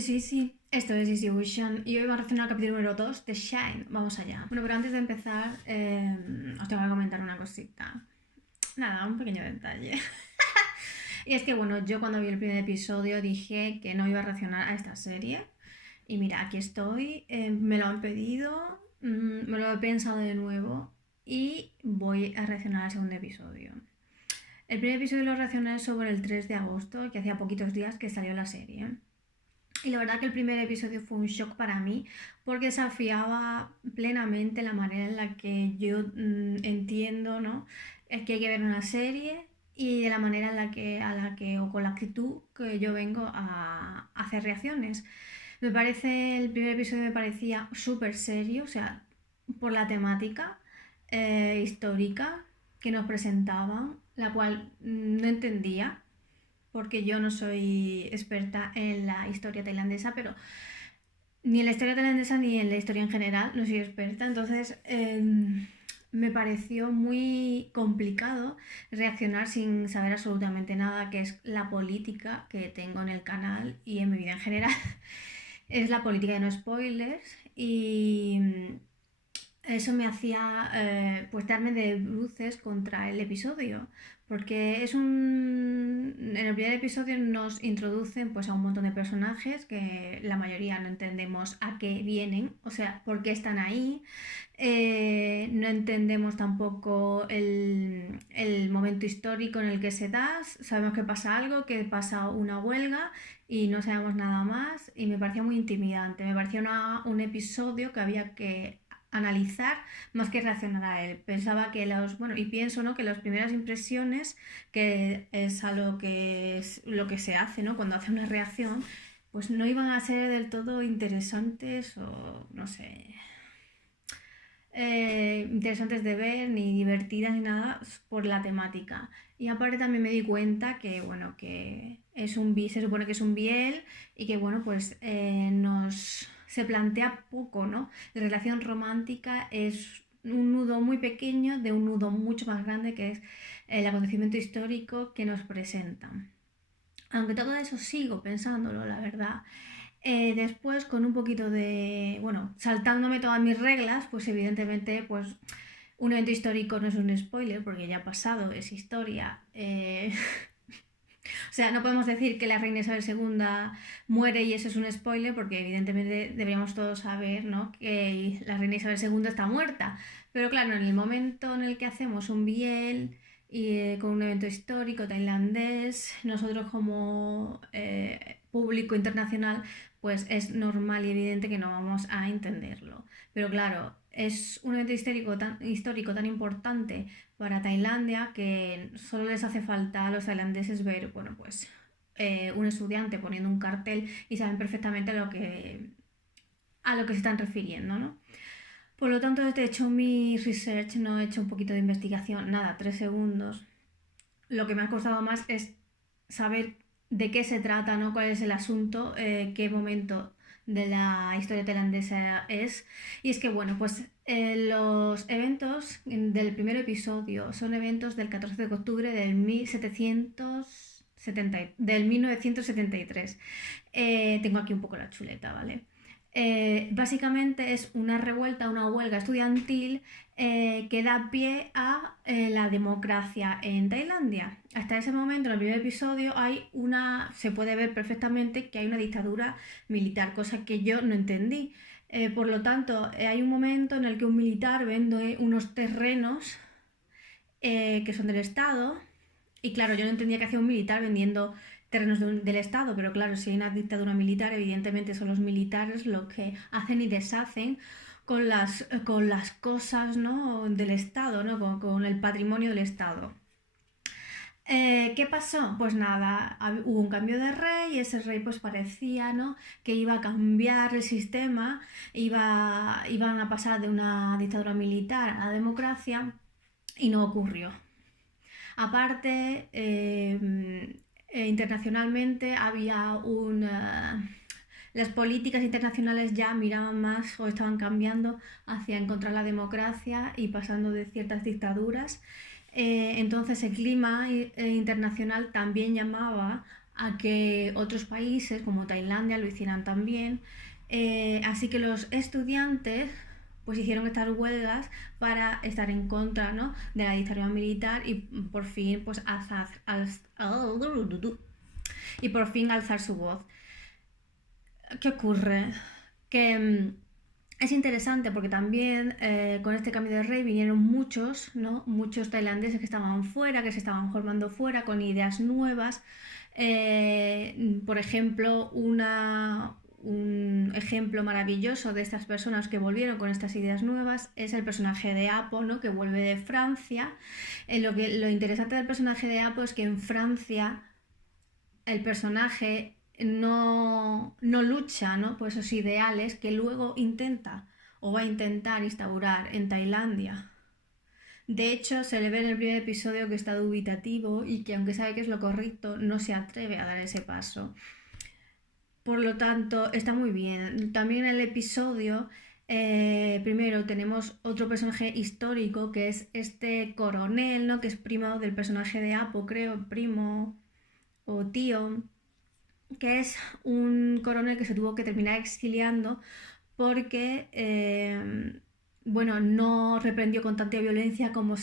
Sí. Esto es Easy Vision y hoy va a reaccionar al capítulo número 2 de Shine. Vamos allá. Bueno, pero antes de empezar, os tengo que comentar una cosita. Nada, un pequeño detalle. Y es que, bueno, yo cuando vi el primer episodio dije que no iba a reaccionar a esta serie. Y mira, aquí estoy, me lo han pedido, me lo he pensado de nuevo y voy a reaccionar al segundo episodio. El primer episodio lo reaccioné sobre el 3 de agosto, que hacía poquitos días que salió la serie. Y la verdad que el primer episodio fue un shock para mí porque desafiaba plenamente la manera en la que yo entiendo, ¿no? Es que hay que ver una serie y de la manera en a la que o con la actitud que yo vengo a hacer reacciones. El primer episodio me parecía súper serio, o sea, por la temática histórica que nos presentaban, la cual no entendía porque yo no soy experta en la historia tailandesa, pero ni en la historia tailandesa ni en la historia en general no soy experta, entonces me pareció muy complicado reaccionar sin saber absolutamente nada, que es la política que tengo en el canal y en mi vida en general. Es la política de no spoilers y eso me hacía pues darme de bruces contra el episodio, porque en el primer episodio nos introducen pues a un montón de personajes que la mayoría no entendemos a qué vienen, o sea, por qué están ahí. No entendemos tampoco el momento histórico en el que se da. Sabemos que pasa algo, que pasa una huelga y no sabemos nada más, y me parecía muy intimidante, me parecía un episodio que había que analizar más que reaccionar a él. Pensaba que y pienso, ¿no? Que las primeras impresiones, que es a lo que se hace, ¿no? Cuando hace una reacción, pues no iban a ser del todo interesantes o no sé, interesantes de ver, ni divertidas ni nada por la temática. Y aparte también me di cuenta que, bueno, que se supone que es un biel y que, bueno, pues se plantea poco, ¿no? La relación romántica es un nudo muy pequeño de un nudo mucho más grande que es el acontecimiento histórico que nos presentan. Aunque todo eso sigo pensándolo, la verdad. Después, con un poquito de, bueno, saltándome todas mis reglas, pues evidentemente, pues un evento histórico no es un spoiler porque ya ha pasado, es historia. O sea, no podemos decir que la reina Isabel II muere y eso es un spoiler porque evidentemente deberíamos todos saber, ¿no? Que la reina Isabel II está muerta. Pero claro, en el momento en el que hacemos un biel con un evento histórico tailandés, nosotros como público internacional, pues es normal y evidente que no vamos a entenderlo. Pero claro, es un evento histórico tan importante para Tailandia que solo les hace falta a los tailandeses ver, bueno, pues un estudiante poniendo un cartel y saben perfectamente a lo que se están refiriendo, ¿no? Por lo tanto, he hecho mi research, no he hecho un poquito de investigación, nada, 3 segundos. Lo que me ha costado más es saber de qué se trata, ¿no? Cuál es el asunto, qué momento de la historia tailandesa es. Y es que, bueno, pues los eventos del primer episodio son eventos del 14 de octubre del 1973. Tengo aquí un poco la chuleta, ¿vale? Básicamente es una revuelta, una huelga estudiantil que da pie a la democracia en Tailandia. Hasta ese momento, en el primer episodio, se puede ver perfectamente que hay una dictadura militar, cosa que yo no entendí. Por lo tanto, hay un momento en el que un militar vende unos terrenos que son del Estado, y claro, yo no entendía qué hacía un militar vendiendo terrenos del Estado, pero claro, si hay una dictadura militar, evidentemente son los militares los que hacen y deshacen con las cosas, ¿no? Del Estado, ¿no? Con el patrimonio del Estado. ¿Qué pasó? Pues nada, hubo un cambio de rey y ese rey pues parecía, ¿no? Que iba a cambiar el sistema, iban a pasar de una dictadura militar a la democracia y no ocurrió. Aparte, internacionalmente las políticas internacionales ya miraban más o estaban cambiando hacia encontrar la democracia y pasando de ciertas dictaduras. Entonces el clima internacional también llamaba a que otros países como Tailandia lo hicieran también. Así que los estudiantes pues hicieron estas huelgas para estar en contra, ¿no?, de la dictadura militar y por fin pues alzar su voz. ¿Qué ocurre? Que es interesante porque también con este cambio de rey vinieron muchos, ¿no?, muchos tailandeses que estaban fuera, que se estaban formando fuera con ideas nuevas. Por ejemplo, un ejemplo maravilloso de estas personas que volvieron con estas ideas nuevas es el personaje de Apo, ¿no?, que vuelve de Francia. Lo interesante del personaje de Apo es que en Francia el personaje no lucha, ¿no?, por esos ideales que luego intenta o va a intentar instaurar en Tailandia. De hecho, se le ve en el primer episodio que está dubitativo y que, aunque sabe que es lo correcto, no se atreve a dar ese paso. Por lo tanto, está muy bien. También en el episodio, primero tenemos otro personaje histórico que es este coronel, ¿no?, que es primo del personaje de Apo, creo, primo o tío, que es un coronel que se tuvo que terminar exiliando porque bueno, no reprendió con tanta violencia como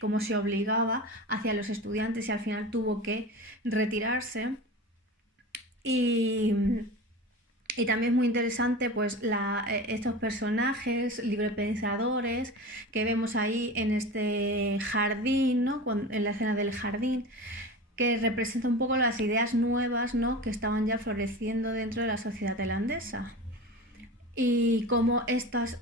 como se obligaba hacia los estudiantes y al final tuvo que retirarse. Y, y también es muy interesante pues estos personajes librepensadores que vemos ahí en este jardín, ¿no?, en la escena del jardín, que representa un poco las ideas nuevas, ¿no?, que estaban ya floreciendo dentro de la sociedad tailandesa. Y cómo estas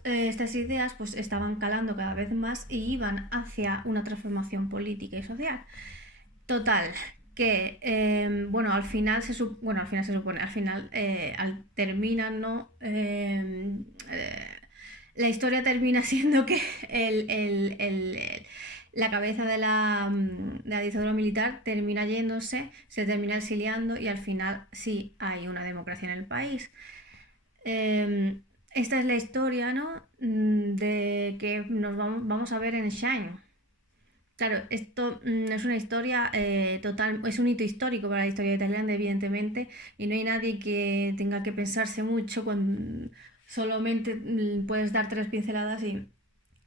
ideas pues estaban calando cada vez más y iban hacia una transformación política y social. Total, que bueno, al final se supone, al final terminan, ¿no? La historia termina siendo que la cabeza de la dictadura militar termina yéndose, se termina exiliando y al final sí hay una democracia en el país. Esta es la historia, ¿no?, de que nos vamos a ver en Shine. Claro, esto es una historia total, es un hito histórico para la historia de Tailandia, evidentemente, y no hay nadie que tenga que pensarse mucho cuando solamente puedes dar 3 pinceladas y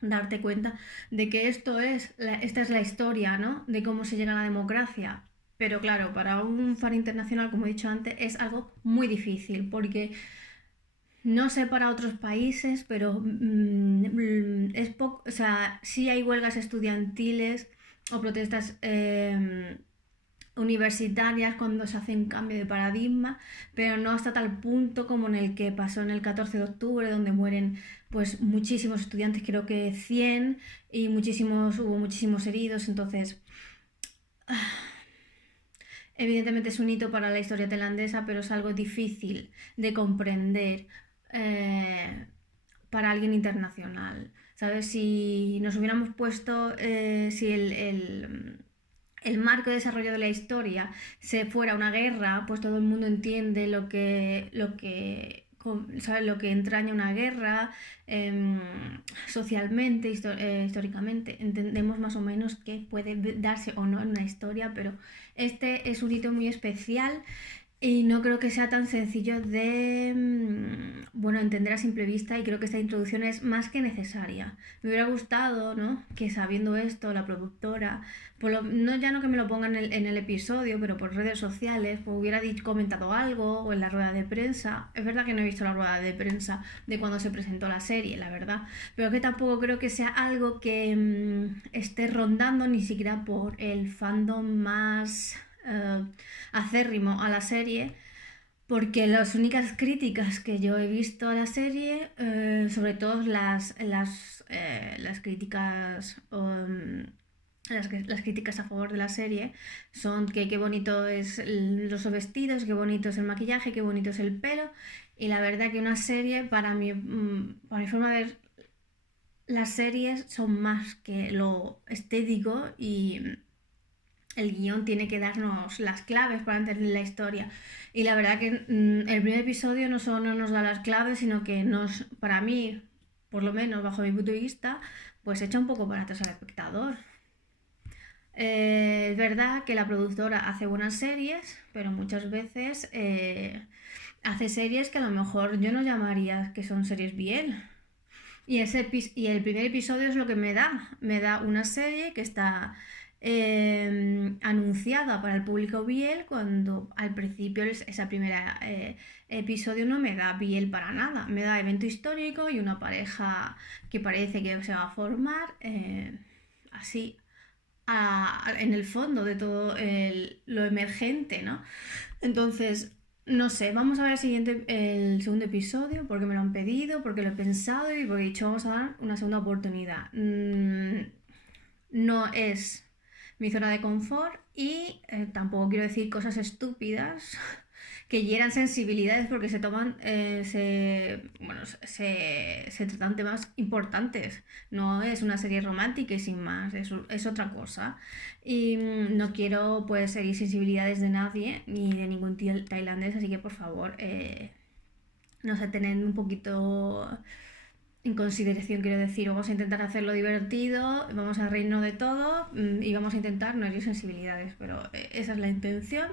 darte cuenta de que esta es la historia, ¿no?, de cómo se llega a la democracia. Pero claro, para un fan internacional, como he dicho antes, es algo muy difícil porque no sé para otros países, pero es poco, o sea, sí hay huelgas estudiantiles o protestas universitarias cuando se hace un cambio de paradigma, pero no hasta tal punto como en el que pasó en el 14 de octubre, donde mueren pues muchísimos estudiantes, creo que 100, y hubo muchísimos heridos. Entonces, evidentemente es un hito para la historia tailandesa, pero es algo difícil de comprender para alguien internacional. ¿Sabes? Si nos hubiéramos puesto, si el marco de desarrollo de la historia se fuera una guerra, pues todo el mundo entiende ¿sabes?, lo que entraña una guerra, socialmente, históricamente. Entendemos más o menos qué puede darse o no en una historia, pero este es un hito muy especial y no creo que sea tan sencillo de bueno, entender a simple vista, y creo que esta introducción es más que necesaria. Me hubiera gustado, ¿no?, que sabiendo esto la productora, no que me lo pongan en el episodio, pero por redes sociales, pues hubiera comentado algo, o en la rueda de prensa. Es verdad que no he visto la rueda de prensa de cuando se presentó la serie, la verdad, pero que tampoco creo que sea algo que esté rondando ni siquiera por el fandom más acérrimo a la serie, porque las únicas críticas que yo he visto a la serie, sobre todo las críticas las críticas a favor de la serie, son que qué bonito es los vestidos, qué bonito es el maquillaje, qué bonito es el pelo. Y la verdad que una serie, para mi forma de ver las series, son más que lo estético, y el guión tiene que darnos las claves para entender la historia. Y la verdad que el primer episodio no solo no nos da las claves, sino que para mí, por lo menos bajo mi punto de vista, pues echa un poco para atrás al espectador. Es verdad que la productora hace buenas series, pero muchas veces hace series que a lo mejor yo no llamaría que son series bien. Y el primer episodio es lo que me da una serie que está anunciada para el público Biel cuando al principio esa primera episodio no me da Biel para nada, me da evento histórico y una pareja que parece que se va a formar así en el fondo de todo lo emergente, ¿no? Entonces, no sé, vamos a ver el segundo episodio porque me lo han pedido, porque lo he pensado y porque he dicho vamos a dar una segunda oportunidad. No es mi zona de confort y tampoco quiero decir cosas estúpidas que hieran sensibilidades porque se toman, bueno, se tratan temas importantes. No es una serie romántica y sin más, es otra cosa. Y no quiero pues herir sensibilidades de nadie ni de ningún tailandés, así que por favor, no sé, tened un poquito en consideración, quiero decir, vamos a intentar hacerlo divertido, vamos a reírnos de todo y vamos a intentar no herir sensibilidades, pero esa es la intención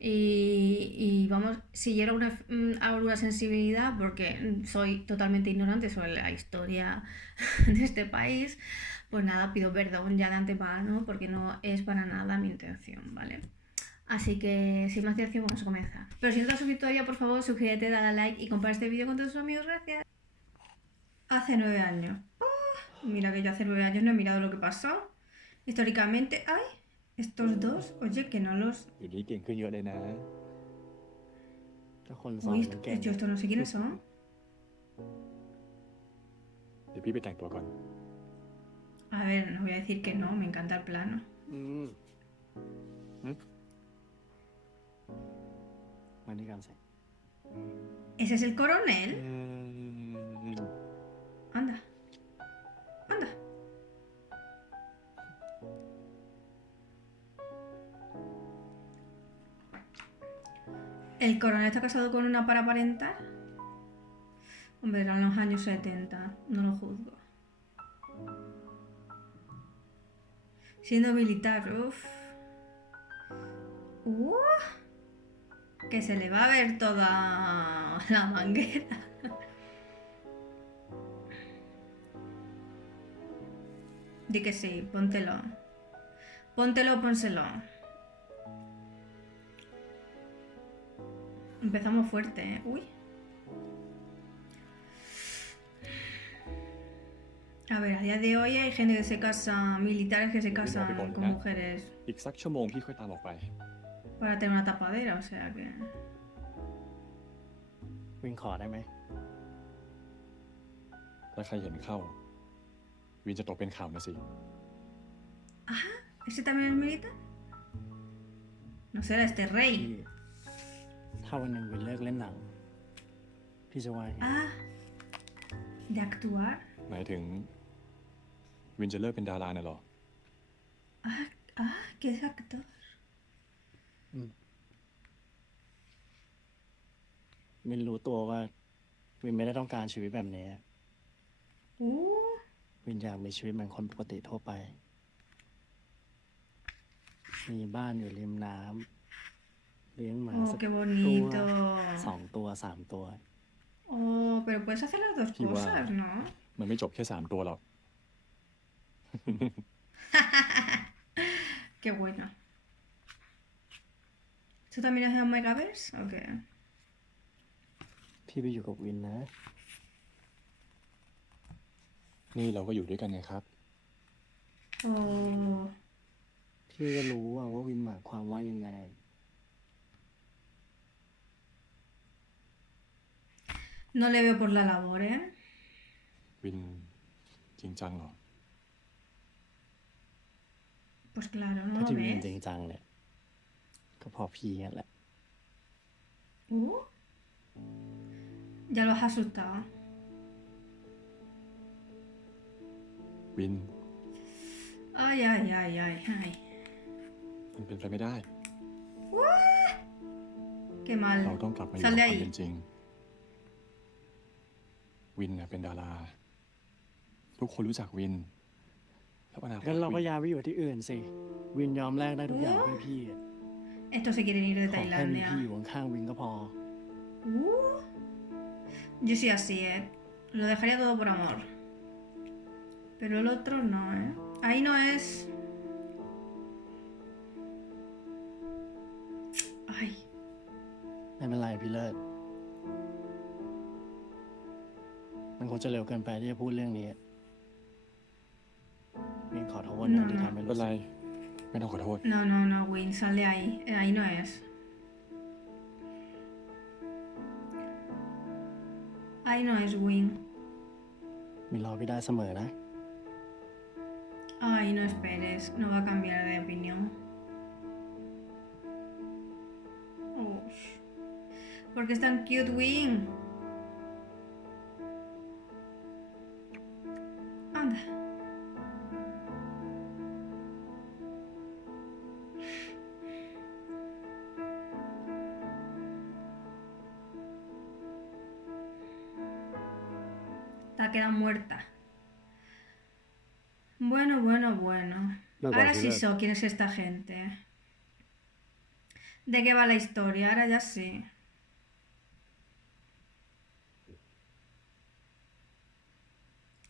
y vamos, si hiero alguna sensibilidad porque soy totalmente ignorante sobre la historia de este país, pues nada, pido perdón ya de antemano porque no es para nada mi intención, ¿vale? Así que sin más dilación vamos a comenzar. Pero si no te has suscrito todavía, por favor, suscríbete, dale a like y comparte este vídeo con todos tus amigos, gracias. Hace 9 años. Mira que yo hace 9 años no he mirado lo que pasó. Históricamente, ¡ay! Estos dos, oye, que no los... อยู่นี้เก่งขึ้นเยอะเลยนะ ถ้าคนสอน Uy, มันเก่ง yo esto no sé quiénes son. เดี๋ยวพี่ไปแต่งตัวก่อน A ver, no voy a decir que no, me encanta el plano. อืมมานี่กันสิ ¿Ese es el coronel? อืม Anda. Anda. ¿El coronel está casado con una para aparentar? Hombre, eran los años 70, no lo juzgo. Siendo militar, uff. Que se le va a ver toda la manguera. Di que sí, póntelo. Póntelo, pónselo. Empezamos fuerte, ¿eh? Uy. A ver, a día de hoy hay gente que se casa, militares que se casan con mujeres อีกสักชั่วโมงพี่ค่อยตามออกไป para tener una tapadera, o sea que... วินขอได้ไหม ถ้าใครเห็นเข้า วินจะตกเป็นข่าวนะสิ Ajá, ¿ese también es militar? No será este พี่ rey. ถ้าวันหนึ่งวินเลิกเล่นหนัง พี่จะว่าไง Ah, de actuar. หมายถึง วินจะเลิกเป็นดาราน่ะเหรอ Que es actor. วินรู้ตัวว่า วินไม่ได้ต้องการชีวิตแบบนี้ วินอยากมีชีวิตเหมือนคนปกติทั่วไป มีบ้านอยู่ริมน้ำเลี้ยงหมา Oh, สัก qué ตัว bonito. 2 ตัว 3 ตัว Oh, pero puedes hacer las dos Igual. cosas, ¿no? มันไม่จบแค่3 ตัวหรอก Qué bueno. ¿Tú también has dado Megaverse? ¿O qué? พี่ไปอยู่กับวินนะ นี่เราก็อยู่ด้วยกันไงครับ Oh, พี่ก็รู้ว่าวินหมายความว่ายังไง no le veo por la labor, ¿eh? วินจริงจังเหรอ Pues claro, ถ้า ¿no ที่ lo วิน ves? จริงจังเนี่ย ก็เพอพี่นั่นแหละ Ya lo has asustado. วิน Ay, ay, ay, ay, ay. มันเป็นไปไม่ได้ Qué mal. เราต้องกลับมาอยู่ Sal กับ de ความ ahí. เป็นจริง วินน่ะเป็นดารา ทุกคนรู้จักวิน แล้วอนาคต งั้นเราก็ วิน ย้ายไปอยู่ที่อื่นสิ วินยอมแลกได้ทุกอย่างเพื่อพี่อะ Estos se quieren ir de ขอแค่มี Tailandia. พี่อยู่ข้างๆวินก็พอ Yo soy así, ¿eh? Lo dejaría todo por amor. Pero el otro no, ¿eh? Ahí no es... Ay. ไม่เป็นไรพี่เลิศ มันคงจะเร็วเกินไปที่จะพูดเรื่องนี้วินขอโทษนะที่ทำให้ ไม่เป็ รู้ น สึ ไร ก ไม่ต้องขอโทษ No, no, no, Win, sal de ahí. Ahí no es. Ahí no es, Win. วินรอพี่ได้เสมอนะ Ay, no esperes. No va a cambiar de opinión. Ush. ¿Por qué es tan cute, Win? Anda. Está quedado muerta. Bueno, bueno, bueno. No, Ahora al sí final- sé quién es esta gente. ¿De qué va la historia? Ahora ya sé.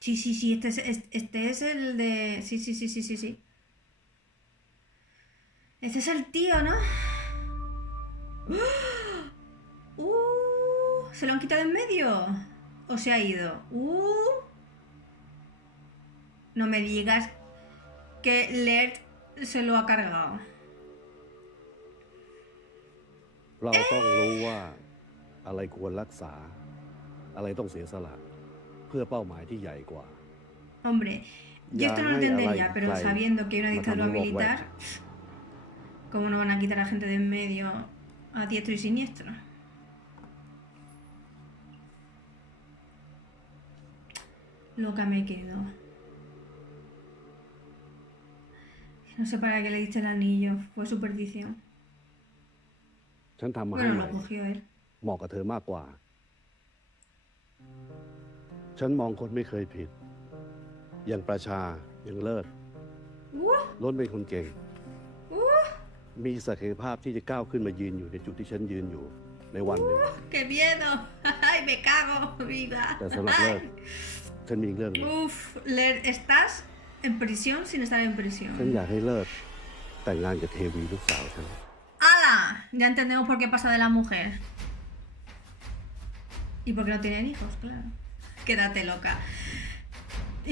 Sí, sí, sí, este es el de... Sí, sí, sí, sí, sí, sí. Este es el tío, ¿no? ¿Se lo han quitado en medio? ¿O se ha ido? No me digas que Laird se lo ha cargado. เราต้องรู้ว่าอะไรควรรักษา อะไรต้องเสียสละ เพื่อเป้าหมายที่ใหญ่กว่า Hombre, yo Ya esto no lo no hay entendería, alay, pero claro. sabiendo que hay una dictadura Matando militar, ¿cómo no van a quitar a gente de en medio a diestro y siniestro? Loca me quedo. No sé para qué le diste el anillo, fue su perdición. ฉันทำมาให้ Bueno, ใหม่ lo cogió él. เหมาะกับเธอมากกว่า ฉันมองคนไม่เคยผิด อย่างประชา อย่างเลิศ ล้นเป็นคนเก่ง มีศักยภาพที่จะก้าวขึ้นมายืนอยู่ในจุดที่ฉันยืนอยู่ ในวันหนึ่ง ¡Qué miedo! ¡Ay, me cago, viva! แต่สำหรับเลิศ ฉันมีอีกเรื่องหนึง Uf, Laird, estás en prisión sin estar en ฉัน prisión. อยากให้เลิศแต่งงานกับเทวีลูกสาวฉัน ¡Hala! Ya entendemos por qué pasa de la mujer. Y por qué no tienen hijos, claro. Quédate loca.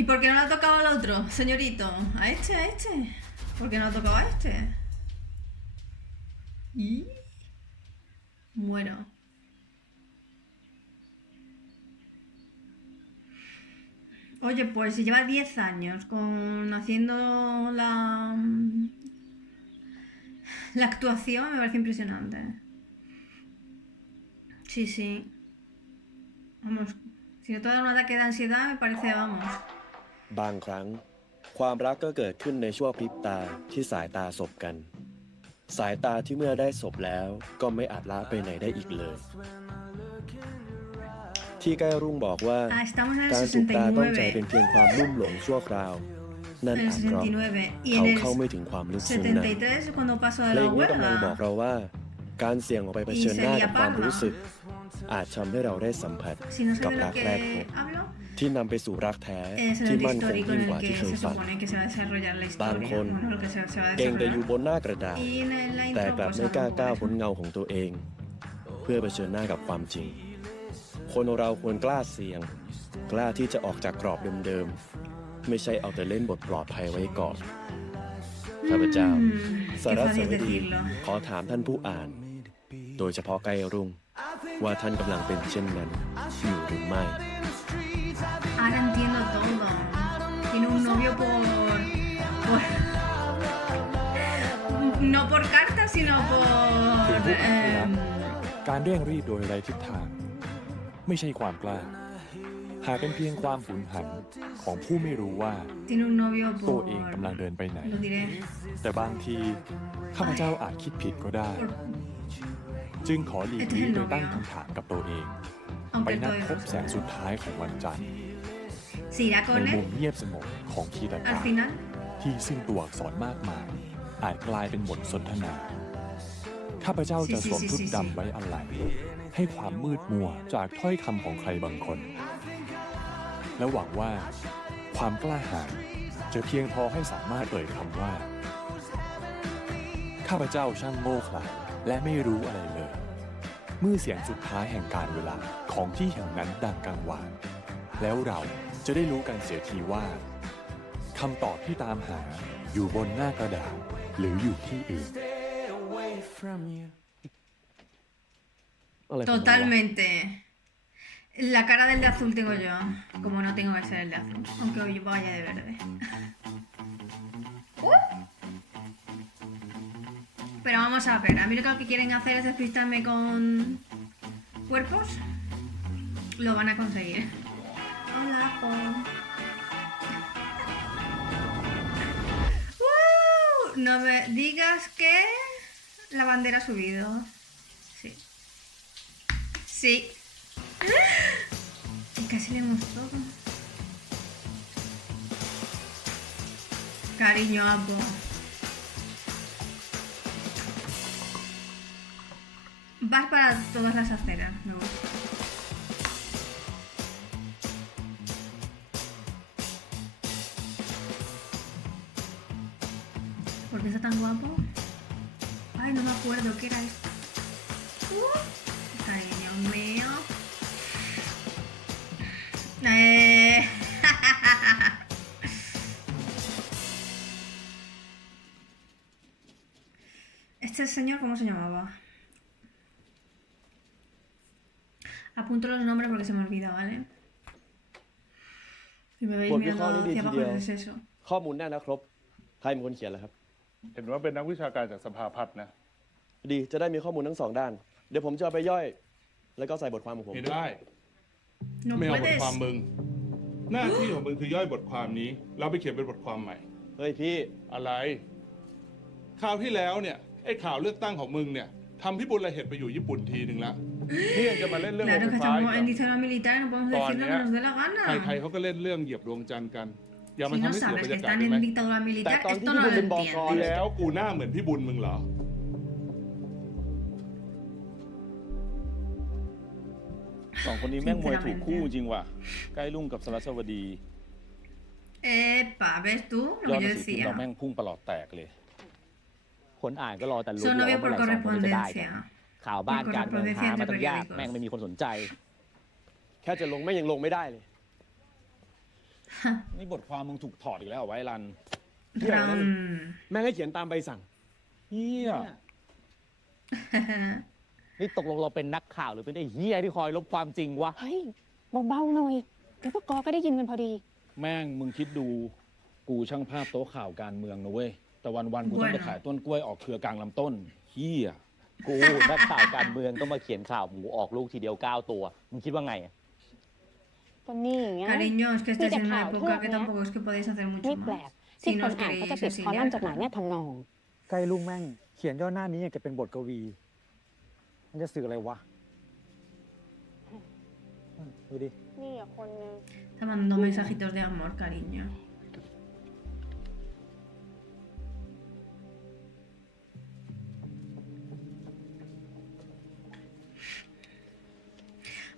¿Y por qué no le ha tocado al otro, señorito? ¿A este, a este? ¿Por qué no ha tocado a este? ¿Y? Muero. Oye, pues si lleva 10 años haciendo la actuación, me parece impresionante. Sí, sí. Vamos, si no te da un ataque de ansiedad, me parece, vamos. บางครั้ง ความรักก็เกิดขึ้นในชั่วพริบตาที่สายตาสบกัน สายตาที่เมื่อได้สบแล้วก็ไม่อาจละไปไหนได้อีกเลย ที่ใกล้รุ่งบอกว่า Ah, estamos en การ el ถูกตาต้องใจ 69. เป็นเพียงความลุ่มหลงชั่วคราว นั่น En el อาจเพราะ 69. Y เขา en เข้าไม่ el ถึงความลึกซึ้งนั้น 73, cuando pasó เพ de ล la งนี้กำลังบอก huelga. เราว่า การเสี่ยงออกไปเผชิญหน้ากับความรู้สึก อาจทำให้เราได้สัมผัส Si no กับ sé de รั lo กแรกพ que บ hablo, ที่นำไปสู่รักแท้ es ที่ el มั่นคง histórico ยิ่ง en กว่า el que ที่เคย se ฝัน supone que se va a desarrollar la historia. Bangkon. Bueno, lo que se va a เก่งแต่อยู่ desarrollar. บนหน้ากระดาษ Y en la แต่ intro กลับ pues ไม่กล้า algo ก้าว por พ้น eso. เงาของตัวเอง เพื่อเผชิญหน้ากับความจริง คนเราควรกล้าเสี่ยง กล้าที่จะออกจากกรอบเดิมๆ ไม่ใช่เอาแต่เล่นบทปลอดภัยไว้ก่อนข้าพเจ้า ส Qué รัส fácil วดี decirlo. ขอถามท่านผู้อ่าน โดยเฉพาะใกล้รุ่ง ว่าท่านกำลังเป็นเช่นนั้นอยู่หรือไม่ Ahora entiendo todo. Tiene un novio no por carta, sino por... การเร่งรีบโดยไร้ทิศทาง ไม่ใช่ความกล้า หากเป็นเพียงความหุนหันของผู้ไม่รู้ว่า Tiene un novio ตัว por... เองกำลังเดินไปไหน Lo diré. แต่บางทีข้าพเจ้าอาจคิดผิดก็ได้ จึงขอหลีกเลี่ยงโดยตั้งคำถามกับตัวเอง ไป Aunque นัด todo พบแสงสุดท้ายของวันจันทร์ ¿Se irá ใน con มุม él เงียบสงบของคีตากา al final? ที่ซึ่งตัวอักษรมากมายอาจกลายเป็นบทสนทนา ข้าพเจ้าจะสวมชุดดำไว้อะไรให้ความมืดมัวจากถ้อยคำของใครบางคน และหวังว่าความกล้าหาญจะเพียงพอให้สามารถเอ่ยคำว่าข้าพเจ้าช่างโง่เขลาและไม่รู้อะไรเลย เมื่อเสียงสุดท้ายแห่งการเวลาของที่แห่งนั้นดังกังวานแล้วเราจะได้รู้กันเสียทีว่าคำตอบที่ตามหาอยู่บนหน้ากระดาษหรืออยู่ที่อื่น อะไรของมันวะ Totalmente. La cara del de azul tengo yo, como no tengo que ser el de azul, aunque hoy vaya de verde. Pero vamos a ver, a mí lo que quieren hacer es despistarme con cuerpos. Lo van a conseguir. Hola, Po. No me digas que la bandera ha subido. Sí. Sí. Y casi le hemos todo. Cariño, Apo. Vas para todas las aceras, me gusta. ¿Por qué está tan guapo? Ay, no me acuerdo qué era esto. Cariño mío. Este señor, ¿cómo se llamaba? Apunto los nombres porque se me olvida, ¿vale? Si me veis บทวิเคราะห์ mirando นี้ดี hacia ที abajo เดียว es eso. ข้อมูลแน่นนะครบ ใครเป็นคนเขียนล่ะครับ เห็นว่าเป็นนักวิชาการจากสภาพัฒน์นะ ดีจะได้มีข้อมูลทั้งสองด้าน เดี๋ยวผมจะเอาไปย่อย แล้วก็ใส่บทความของผม ไม่ได้ No ไม่เอาบท puedes. ความมึง หน้าที่ของมึงคือย่อยบทความนี้แล้วไปเขียนเป็นบทความใหม่ เฮ้ยพี่ อะไรคราวที่แล้วเนี่ยไอ้ข่าวเลือกตั้งของมึงเนี่ยทำพี่บุญละเห็ดไปอยู่ญี่ปุ่นทีหนึ่งละนี่ยังจะมาเล่นเรื่อง Claro รถ que ไฟฟ้า estamos อี en ก dictadura militar y no podemos decir lo que nos dé la gana. ใครๆเขาก็เล่นเรื่องเหยียบดวงจันทร์กัน อย่ามา Si ทำ no ให้เสีย sabes บรร que ยากาศ están ได้ไหม en dictadura militar, Pero esto no también lo tienen bocón. entiendes. แล้วกูหน้าเหมือนพี่บุญมึงเหรอ สองคนนี้แม่งมวยถูกคู่จริงว่ะ ใกล้ลุงกับสรัสวดี Epa, ¿ves tú ย lo อด que ห yo นังสือพิมพ์เรา decía? แม่งพุ่งประหลอดแตกเลย คนอ่านก็รอแต่รู้ Son ว่า novio เมื่อ por ไหร่สองคนจะได้กัน correspondencia. ข่าวบ้านการเมืองหามาตั้งยาก Correspondencia entre แม่งไม่มีคนสนใจ แค่จะลงแม่งยังลงไม่ได้เลย นี่บทความมึงถูกถอดอีกแล้วเหรอไว้รัน Ram. แม่งให้เขียนตามใบสั่ง เฮีย นี่ตกลงเราเป็นนักข่าวหรือเป็นไอ้เฮียที่คอยลบความจริงวะ เฮ้ยเบาๆหน่อยเดี๋ยวพวกกอก็ได้ยินกันพอดี แม่งมึงคิดดู กูช่างภาพโต๊ะข่าวการเมืองนะเว้ย แต่วันๆกูต้องไปขายต้นกล้วยออกเครือกลางลำต้นเฮีย กูนักข่าวการเมืองต้องมาเขียนข่าวหมูออกลูกทีเดียว9 ตัว มึงคิดว่าไงอะ ก็นี่ไง Cariño, es que มี estáis แต่ en una ข่าวพว época ก que เนี้ย tampoco es que podéis hacer ไม่ mucho แปล más. กที่ Si ค no น os อ่านเขาจะ queréis ติดคอลัมน์จดหมาย exiliar. เนี่ยทำนอง ใกล้ลุงแม่ง เขียนย่อหน้านี้ยังจะเป็นบทกวี มันจะสื่ออะไรวะดูดิ นี่อ่ะคนนึง Está mandando mensajitos de amor, cariño.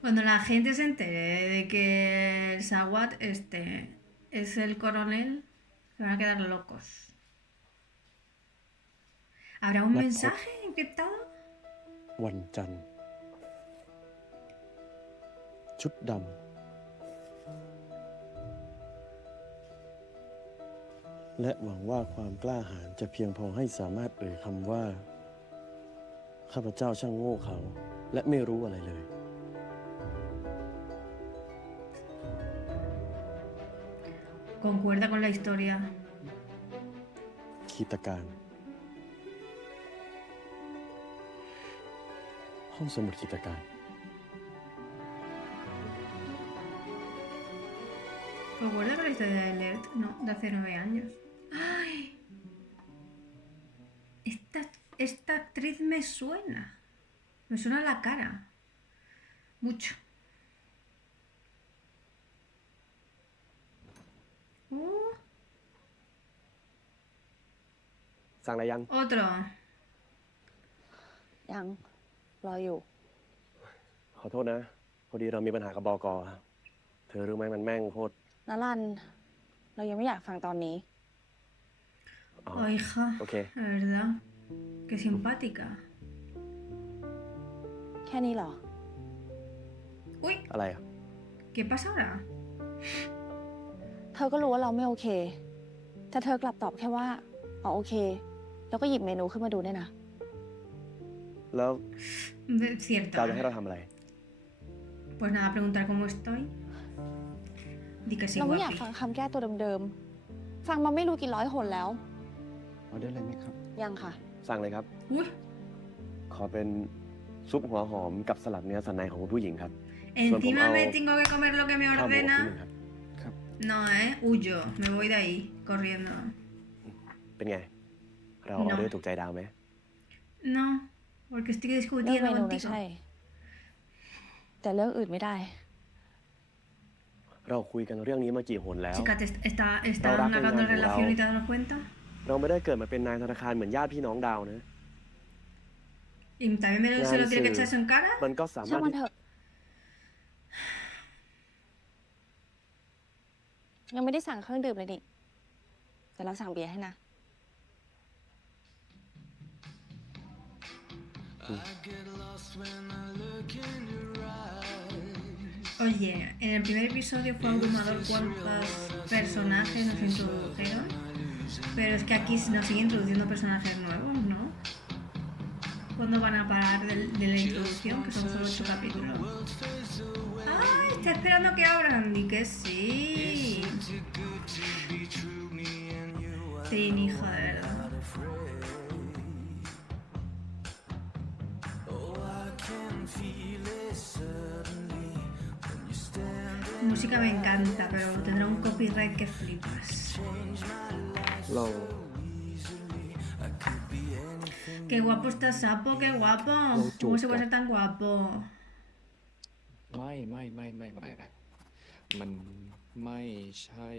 Cuando la gente se entere de que el Sawat es el coronel, se van a quedar locos. ¿Habrá un mensaje encriptado? วันจันทร์ ชุดดำ และหวังว่าความกล้าหาญจะเพียงพอให้สามารถเอ่ยคำว่า ข้าพเจ้าช่างโง่เขลาและไม่รู้อะไรเลย Concuerda con la historia. คีตการ ห้องสมุดคีตการ Concuerda con la historia de Alert, no, de hace 9 años. ¡Ay! Esta actriz me suena. Me suena la cara. Mucho. สั่งอะไรยัง Otro. ยัง รออยู่ ขอโทษนะ พอดีเรามีปัญหากับบก.เธอรู้ไหมมันแม่งโคตร นารัน เรายังไม่อยากฟังตอนนี้ อ๋อ Oh, hija. โอเค La verdad. Qué simpática. แค่นี้เหรอ Uy, อะไรอ่ะ ¿qué pasa ahora? เธอก็รู้ว่าเราไม่โอเค แต่เธอกลับตอบแค่ว่า อ๋อโอเค แล้วก็หยิบเมนูขึ้นมาดูได้วยนะ แล้ว Cierto. ดาวจะให้เราทำอะไร Pues nada, preguntar cómo estoy. Di que sí, เราไม่อยาก guapi. ฟังคำแก้ตัวเดิมๆ ฟังมาไม่รู้กี่ร้อยหนแล้ว เอาได้เลยไหมครับ ยังค่ะ สั่งเลยครับ Uy, ขอเป็นซุปหัวหอมกับสลัดเนื้อสันในของคุณผู้หญิงครับ encima Supongo- me tengo que comer lo que me ข้าวหมูที่หนึ่ง ordena. ครับ No, huyo. Me voy de ahí, corriendo. เป็นไง เรา No ออเดอร์ถูกใจดาวไหม No, porque estoy เรื่อง discutiendo เมนูก็ contigo. ใช่ แต่เรื่องอื่นไม่ได้ เราคุยกันเรื่องนี้มากี่หนแล้ว Chica, ¿están Ahora que hablando de ya he relación y jugado. te das cuenta? เราไม่ได้เกิดมาเป็นนายธนาคารเหมือนญาติพี่น้องดาวนะ ¿Y también se lo tiene que echar eso en cara? มันก็สา ช่าม าง รถ มันเถอะ ยังไม่ได้สั่งเครื่องดื่มเลยดิแต่เราสั่งเบียร์ให้นะ Oye, en el primer episodio fue abrumador cuántos personajes nos introdujeron, pero es que aquí nos sigue introduciendo personajes nuevos, ¿no? ¿Cuándo van a parar de la introducción? Que son solo 8 capítulos. ¡Ay! Está esperando que abran. Di que sí. Sí, hijo, de verdad. Música me encanta, pero tendrá un copyright que flipas. เรา Qué guapo está Sapo, qué guapo. ¿Cómo se puede ser tan guapo? ไม่มันไม่ใช่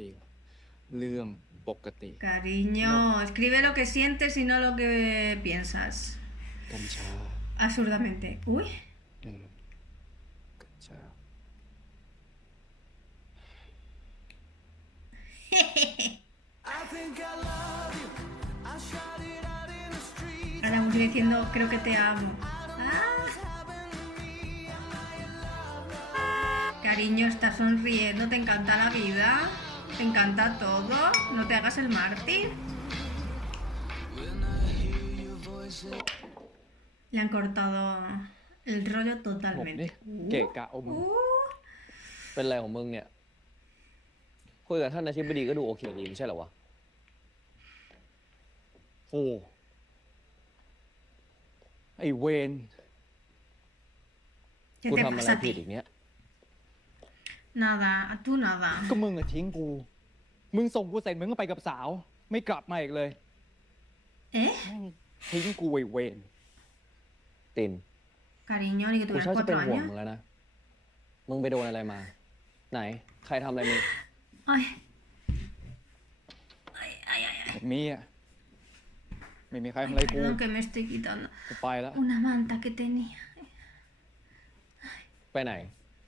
เรื่องปกติ Cariño, escribe lo que sientes y no lo que piensas. กัญชา Absurdamente. Uy. กัญชา Ahora música diciendo creo que te amo. Ah. Cariño, estás sonriendo, te encanta la vida, te encanta todo, no te hagas el mártir. Le han cortado el rollo ผมดิ totalmente. เกะกะอมเป็นอะไรของมึงเนี่ย คุยกับท่านอธิบดีก็ดูโอเคดีไม่ใช่เหรอวะ โอ้ไอเวน ¿Qué กู te ทำอะไร pasa a ผิด ti? อีกเนี้ย Nada, tú nada. ก็มึงอะทิ้งกู มึงส่งกูเสร็จมึงก็ไปกับสาว ไม่กลับมาอีกเลย ¿Eh? แม่งทิ้งกูไอ้เวน ติน Cariño, ni que กู tuvieras ชักจะเป็น 4 ห่วง años. มึงแล้วนะ มึงไปโดนอะไรมา ไหน ใครทำอะไรมึง Ay. Ay, ay, ay, ay. แบบนี้อะไม่มีใครทำอะไรกู Perdón que me estoy quitando กูไปแล้ว una manta que tenía. ไปไหน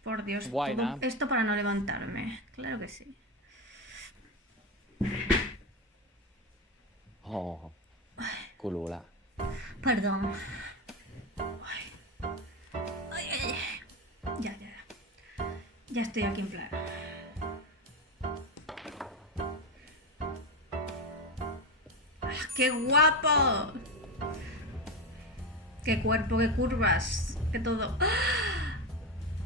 Por Dios, Guay, todo ¿no? esto para no levantarme. Claro que sí. อ๋อ กูรู้ละ Perdón. Ay. Ay, ay, ay. Ya. Ya estoy aquí en plan. ¡Ah, ¡qué guapo! ¡Qué cuerpo, qué curvas! ¡Qué todo! ¡Ah!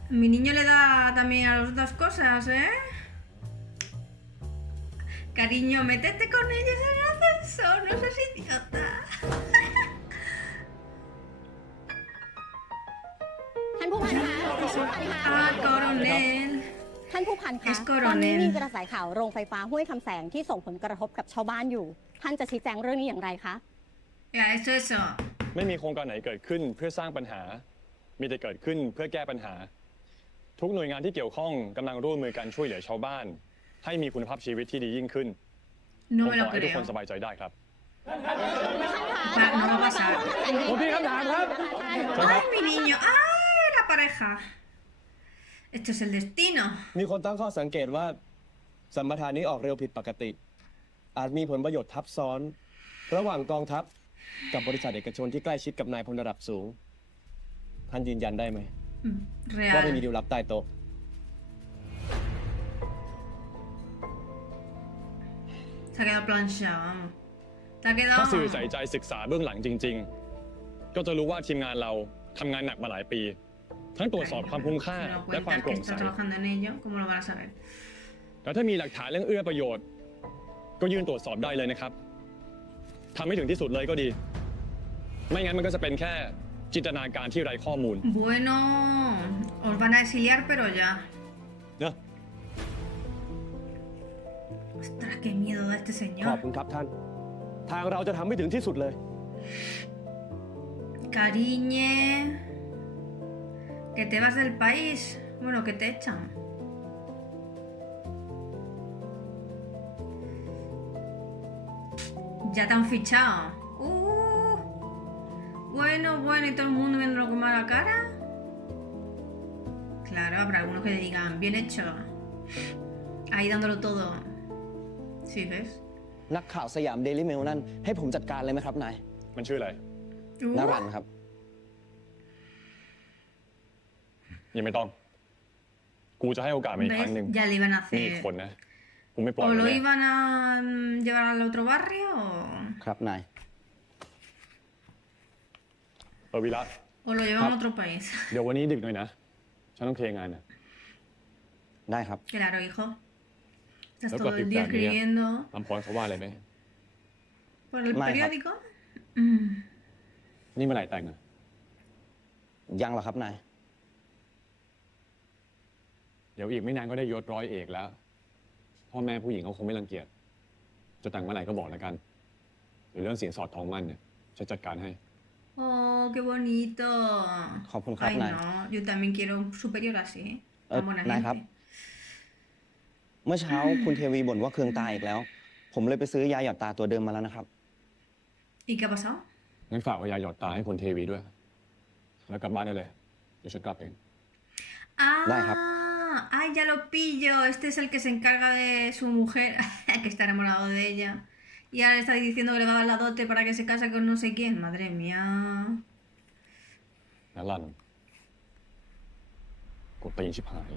Mi niño le da también a las dos cosas, ¿eh? Cariño, métete con ellos en el ascensor, no seas idiota. ท่านผู้พันคะ Ah, coronel. ท่านผู้พันคะ Es coronel ตอนนี้มีกระแสข่าวโรงไฟฟ้าห้วยคำแสงที่ส่งผลกระทบกับชาวบ้านอยู่ ท่านจะชี้แจงเรื่องนี้อย่างไรคะ Ya, eso. ไม่มีโครงการไหนเกิดขึ้นเพื่อสร้างปัญหา มีแต่เกิดขึ้นเพื่อแก้ปัญหา ทุกหน่วยงานที่เกี่ยวข้องกำลังร่วมมือกันช่วยเหลือชาวบ้าน ให้มีคุณภาพชีวิตที่ดียิ่งขึ้น No ผม me ข lo อให้ทุกคน creo. สบายใจได้ครับ No va a pasar. ผมมีคำถามครับ Ay, mi niño. Ay, la pareja. Esto es el destino. มีคนตั้งข้อสังเกตว่า สัมปทานนี้ออกเร็วผิดปกติ อาจมีผลประโยชน์ทับซ้อน ระหว่างกองทัพกับบริษัทเอกชนที่ใกล้ชิดกับนายพลระดับสูง ท่านยืนยันได้ไหม ว่าไม่มี Real. ดีลลับใต้โต๊ะ Se ha quedado planchado, vamos. Te ha ถ้า quedado. สื่อใส่ใจศึกษาเบื้องหลังจริง ๆ ก็จะรู้ว่าทีมงานเราทำงานหนักมาหลายปี ทั้งตรวจสอบความคุ้มค่า Si no และความ cuentas โป que ร่งใส estás trabajando en ello, ¿cómo lo van a saber? แล้วถ้ามีหลักฐานเรื่องเอื้อประโยชน์ ก็ยื่นตรวจสอบได้เลยนะครับทำให้ถึงที่สุดเลยก็ดี ไม่งั้นมันก็จะเป็นแค่จินตนาการที่ไร้ข้อมูล Bueno, os van a exiliar, pero ya. เนอะ Ostras, qué miedo da este ขอบ señor. คุณครับท่าน ทางเราจะทำให้ถึงที่สุดเลย Cariñe. Que te vas del país. Bueno, que te echan. Ya te han fichado. Bueno, bueno, y todo el mundo viéndolo con mala cara. Claro, habrá algunos que le digan, bien hecho. Ahí dándolo todo. ¿Sí ves? นักข่าวสยามเดลี่เมลนั่นให้ผมจัดการเลยไหมครับนาย มันชื่ออะไร นารันครับ ยังไม่ต้อง กูจะให้โอกาสมันอีกครั้งหนึ่ง Ya le iban a มีอีก hacer. คนนะ กูไม่ปล่อย ¿O มัน lo แน่ iban a llevar al otro barrio? ครับนาย วิระ ¿O lo llevan a otro país? เดี๋ยววันนี้ดึกหน่อยนะ ฉันต้องเคลียร์งานนะ ได้ครับ Claro, hijo. Estás แล้ว todo กับ el แบ día บนี้ escribiendo ลำพรเขาว่าอะไรไหม por el Mai, periódico. นี่เมื่อไหร่แต่งอ่ะ ยังเหรอครับนาย เดี๋ยวอีกไม่นานก็ได้ยศร้อยเอกแล้ว พ่อแม่ผู้หญิงเขาคงไม่รังเกียจ จะแต่งเมื่อไหร่ก็บอกแล้วกัน หรือเรื่องสินสอดทองมั่นเนี่ยฉันจัดการให้ Oh, qué bonito. ขอบคุณครับ Ay, นาย no. Yo también quiero un superior así. เออ Tan buena นายครับ gente. เมื่อเช้าคุณเทวีบ่นว่าเคืองตาอีกแล้ว ผมเลยไปซื้อยาหยอดตาตัวเดิมมาแล้วนะครับ ¿Y qué ha pasado? งั้นฝากเอายาหยอดตาให้คนเทวีด้วย แล้วกลับบ้านได้เลย เดี๋ยวฉันกลับเอง Dai, Hap. Ay, ya lo pillo. Este es el que se encarga de su mujer, que está enamorado de ella. Y ahora le está diciendo que le va a dar la dote para que se case con no sé quién. Madre mía. นารันกดตีนชิบหาย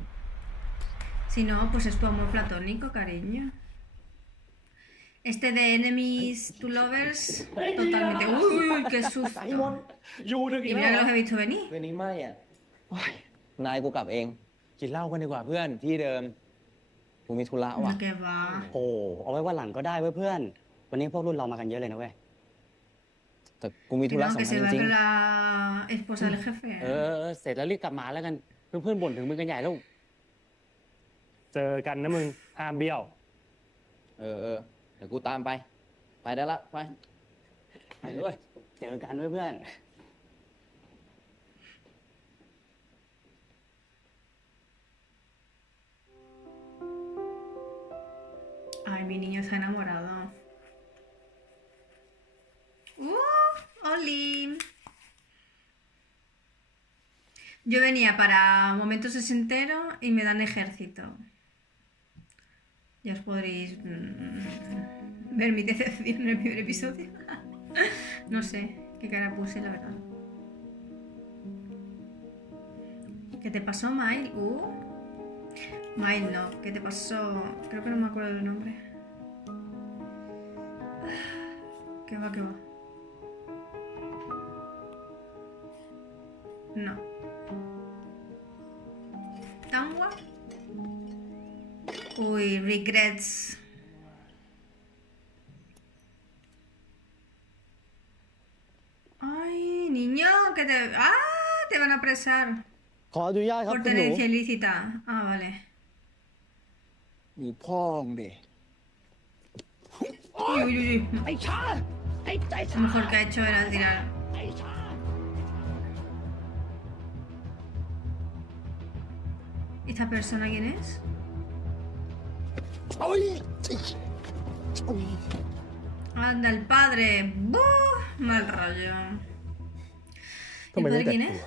Si no, pues es tu amor platónico, cariño. Este de enemies to lovers, totalmente. ¡Uy, qué susto! Y mira que los he visto venir. วันนี้ไม่อ่ะนายกูกลับเอง กินเหล้ากันดีกว่าเพื่อนที่เดิม กูมีธุระว่ะ ¿Qué va? โอ้เอาไว้วันหลังก็ได้เว้ยเพื่อน วันนี้พวกรุ่นเรามากันเยอะเลยนะเว้ย แต่กูมีธุ Que ระ no, สำ que คัญ se va จริง con la esposa del jefe. เสร็จแล้วรีบกลับมาแล้วกัน เพื่อนๆบ่นถึงมึงกันใหญ่แล้ว เจอกันนะมึง ห้ามเบี้ยว เดี๋ยวกูตามไป ไปได้ละ ไป ไปด้วย เจอกันเพื่อน Ay, mi niño está enamorado. ¡Oli! Yo venía para momentos sesentero y me dan ejército. Ya os podréis ver mi decepción en el primer episodio. No sé qué cara puse, la verdad. ¿Qué te pasó, Mail? Mail no, ¿qué te pasó? Creo que no me acuerdo del nombre. ¿Qué va, qué va? No. ¿Tangwa? Uy, regrets. Ay, niño, que te... ¡Ah! Te van a apresar ขออนุญาตครับ por คุณหนู tenencia ilícita. Ah, vale. มีพ่องเด็ Uy, uy, uy. ไอ้ชา Lo mejor que ha hecho era tirar. ¿Y esta persona quién es? Anda, el padre. ¡Buh! Mal rollo. ทำไม ¿El ไม่ padre แต่ง quién ตัว es?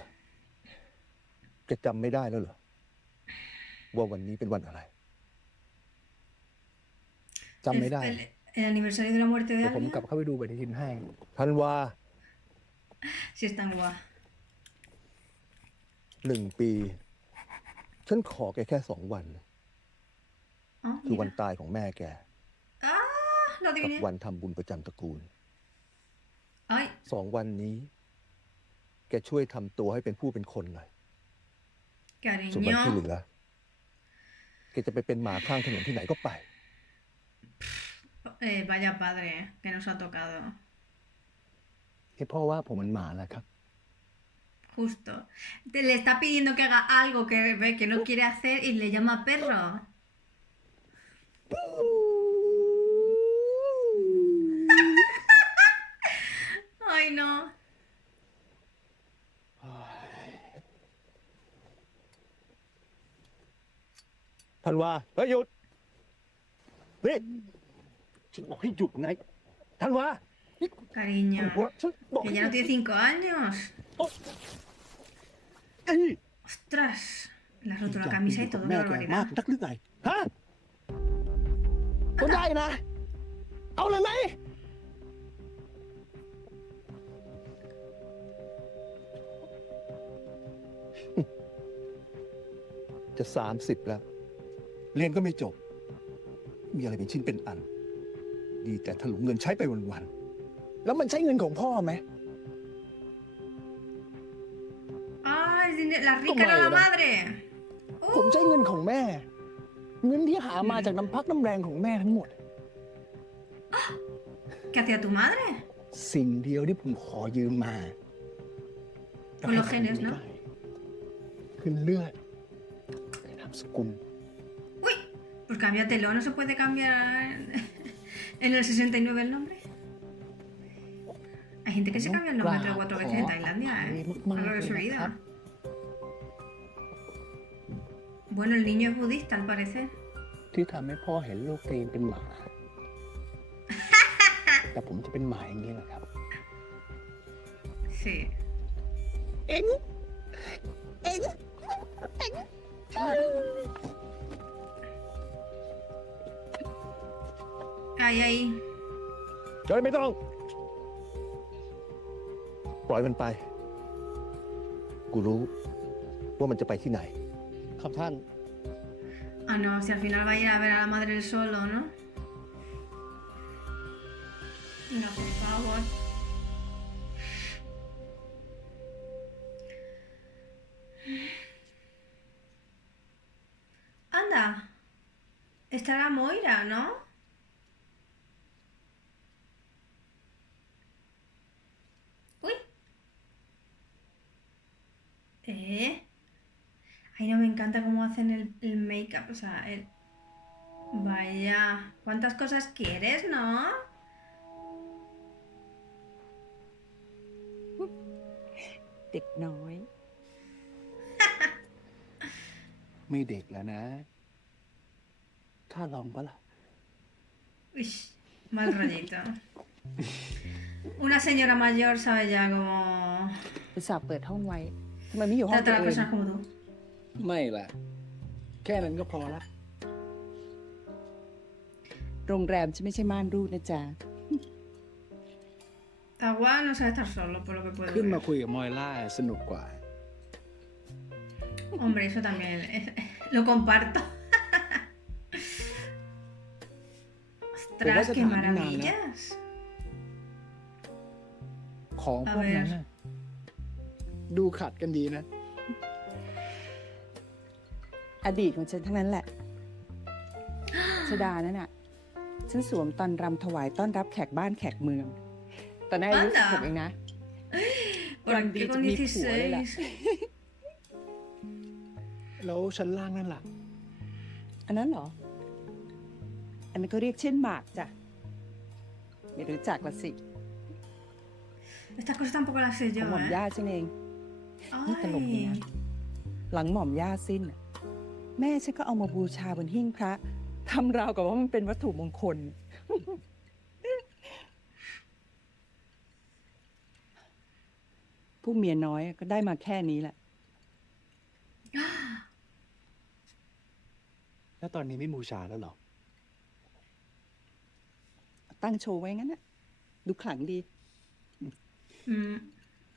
แกจำไม่ได้แล้วเหรอ ว่าวันนี้เป็นวันอะไร จำไม่ได้ El aniversario de la muerte de เดี๋ยวผม alguien. กลับเข้าไปดูปฏิทินให้ธันวา Si es tan guay. 1 ปี ฉันขอแกแค่2 วัน Ah, คือวัน mira. ตายของแม่แก Ah, lo กับ adiviné. วันทำบุญประจำตระกูล Ay, 2 วันนี้ แกช่วยทำตัวให้เป็นผู้เป็นคนหน่อย ส่วนวันที่เห cariño. ลือ แกจะไปเป็นหมาข้างถนนที่ไหนก็ไป Vaya padre, que nos ha tocado. ที่พ่อว่าผมมันหมาแหละครับ Justo. Le está pidiendo que haga algo que ve que no quiere hacer y le llama perro. Ay, no. ธันวาเฮ้ยหยุดนี่ฉันบอกให้หยุดไงธันวา Cariño. Bueno, Que ya no tiene 5 años. เอ้ย Ostras. Le has roto la camisa y todo, qué แม่แกมาก barbaridad. นักหรือไงฮะก็ได้นะ เอาเลยไหม จะ30แล้ว เรียนก็ไม่จบ มีอะไรเป็นชิ้นเป็นอัน ดีแต่ถลุงเงินใช้ไปวันๆแล้วมันใช้เงินของพ่อไหม Ay, la rica Toma era la era. madre. ผมใช้เงินของแม่ เงินที่หามาจากน้ำพักน้ำแรงของแม่ทั้งหมด ¿Qué hacía tu madre? สิ่งเดียวที่ผมขอยืมมา Con los genes, ¿no? คือเลือดนามสกุล Pues cámbiatelo, ¿no se puede cambiar en el 69 el nombre? Hay gente que se cambia el nombre 3 o 4 veces en Tailandia, ¿eh? A lo largo de su vida. Bueno, el niño es budista, al parecer. ที่ทำให้พ่อเห็นลูกตัวเองเป็นหมา แต่ผมจะเป็นหมาอย่างนี้แหละครับ Sí. เอ็ง Ay, ay. เดี๋ยวไม่ต้อง ปล่อยมันไป กูรู้ว่ามันจะไปที่ไหน ครับท่าน Ah, no, si al final va a ir a ver a la madre él solo, ¿no? Venga, por favor. Anda. Estará Moira, ¿no? Uy. Ay, no me encanta cómo hacen el make-up, o sea, el... Vaya, ¿cuántas cosas quieres, no? เด็กน้อย ไม่เด็กแล้วนะ ถ้าลองปะล่ะ Uy, mal rollito. Una señora mayor sabe ya cómo อุตส่าห์เปิดห้องไว้ ทำไมไม่อยู่ห้อง trata ตัว a las เอง personas como tú. ไม่ล่ะ แค่นั้นก็พอละ โรงแรมจะไม่ใช่ม่านรูดนะจ๊ะ Agua no sabe estar solo, por lo que puedo ขึ้น ver. มาคุยกับมอยล่าสนุกกว่า Hombre, eso también lo comparto. ผมว่า Ostras, จะ qué ถามตั้งนานแล้ว maravillas. ของพวกนั้นน่ะดูขัดกันดีนะ อดีตของฉันทั้งนั้นแหละ ชดานั่นน่ะ ฉันสวมตอนรำถวายต้อนรับแขกบ้านแขกเมือง ตอนนั้นอายุ Anda. 16 เองนะ ¿Por ยังดี qué จะ con มีผัวเลยล่ะ 16? แล้วชั้นล่างนั่นล่ะ อันนั้นเหรอ อันนั้นก็เรียกเช่นหมากจ้ะ ไม่รู้จักละสิ Estas cosas tampoco las sé ของ yo, หม่อม ¿eh? ย่าฉันเอง นี่ตลกดีนะ Ay. หลังหม่อมย่าสิ้นน่ะแม่ฉันก็เอามาบูชาบนหิ้งพระทำราวกับว่ามันเป็นวัตถุมงคล วกเมียน้อยก็ได้มาแค่นี้แหละ แล้วตอนนี้ไม่บูชาแล้วเหรอ ตั้งโชว์ไว้งั้นนะดูขลังดี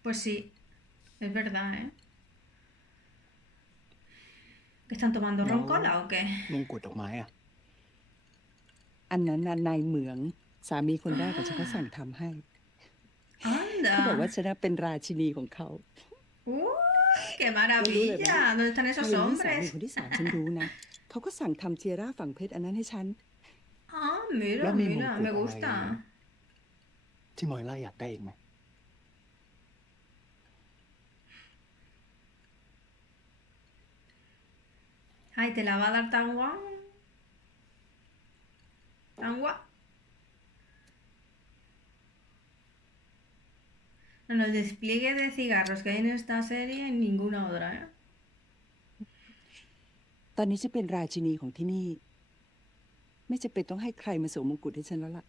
Pues sí, es verdad, ¿eh? ¿Que están tomando ron cola o qué? มงกุฎดอกไม้อะ อันนั้นน่ะนายเหมือง สามีคนแรกกับฉันก็สั่งทำให้ เขาบอกว่า Anda. ฉันน่ะเป็นราชินีของเขา ¡Qué แล้วรู้เลยไหม maravilla! ¿Dónde están พอ esos วันนี้สามี hombres? คนที่สามฉันรู้นะ เขาก็สั่งทำเทียร่าฝังเพชรอันนั้นให้ฉัน Ah, mira, แล้วมีมง mira, กุฎ me อะไร gusta. ที่มอยล่าอยากได้อีกไหม Ay, te la va a dar tan guau. Tan guau. No, el despliegue de cigarros que hay en esta serie en ninguna otra, ¿eh? ตอนนี้ฉันเป็นราชินีของที่นี่ ไม่จำเป็นต้องให้ใครมาสวมมงกุฎให้ฉันแล้วล่ะ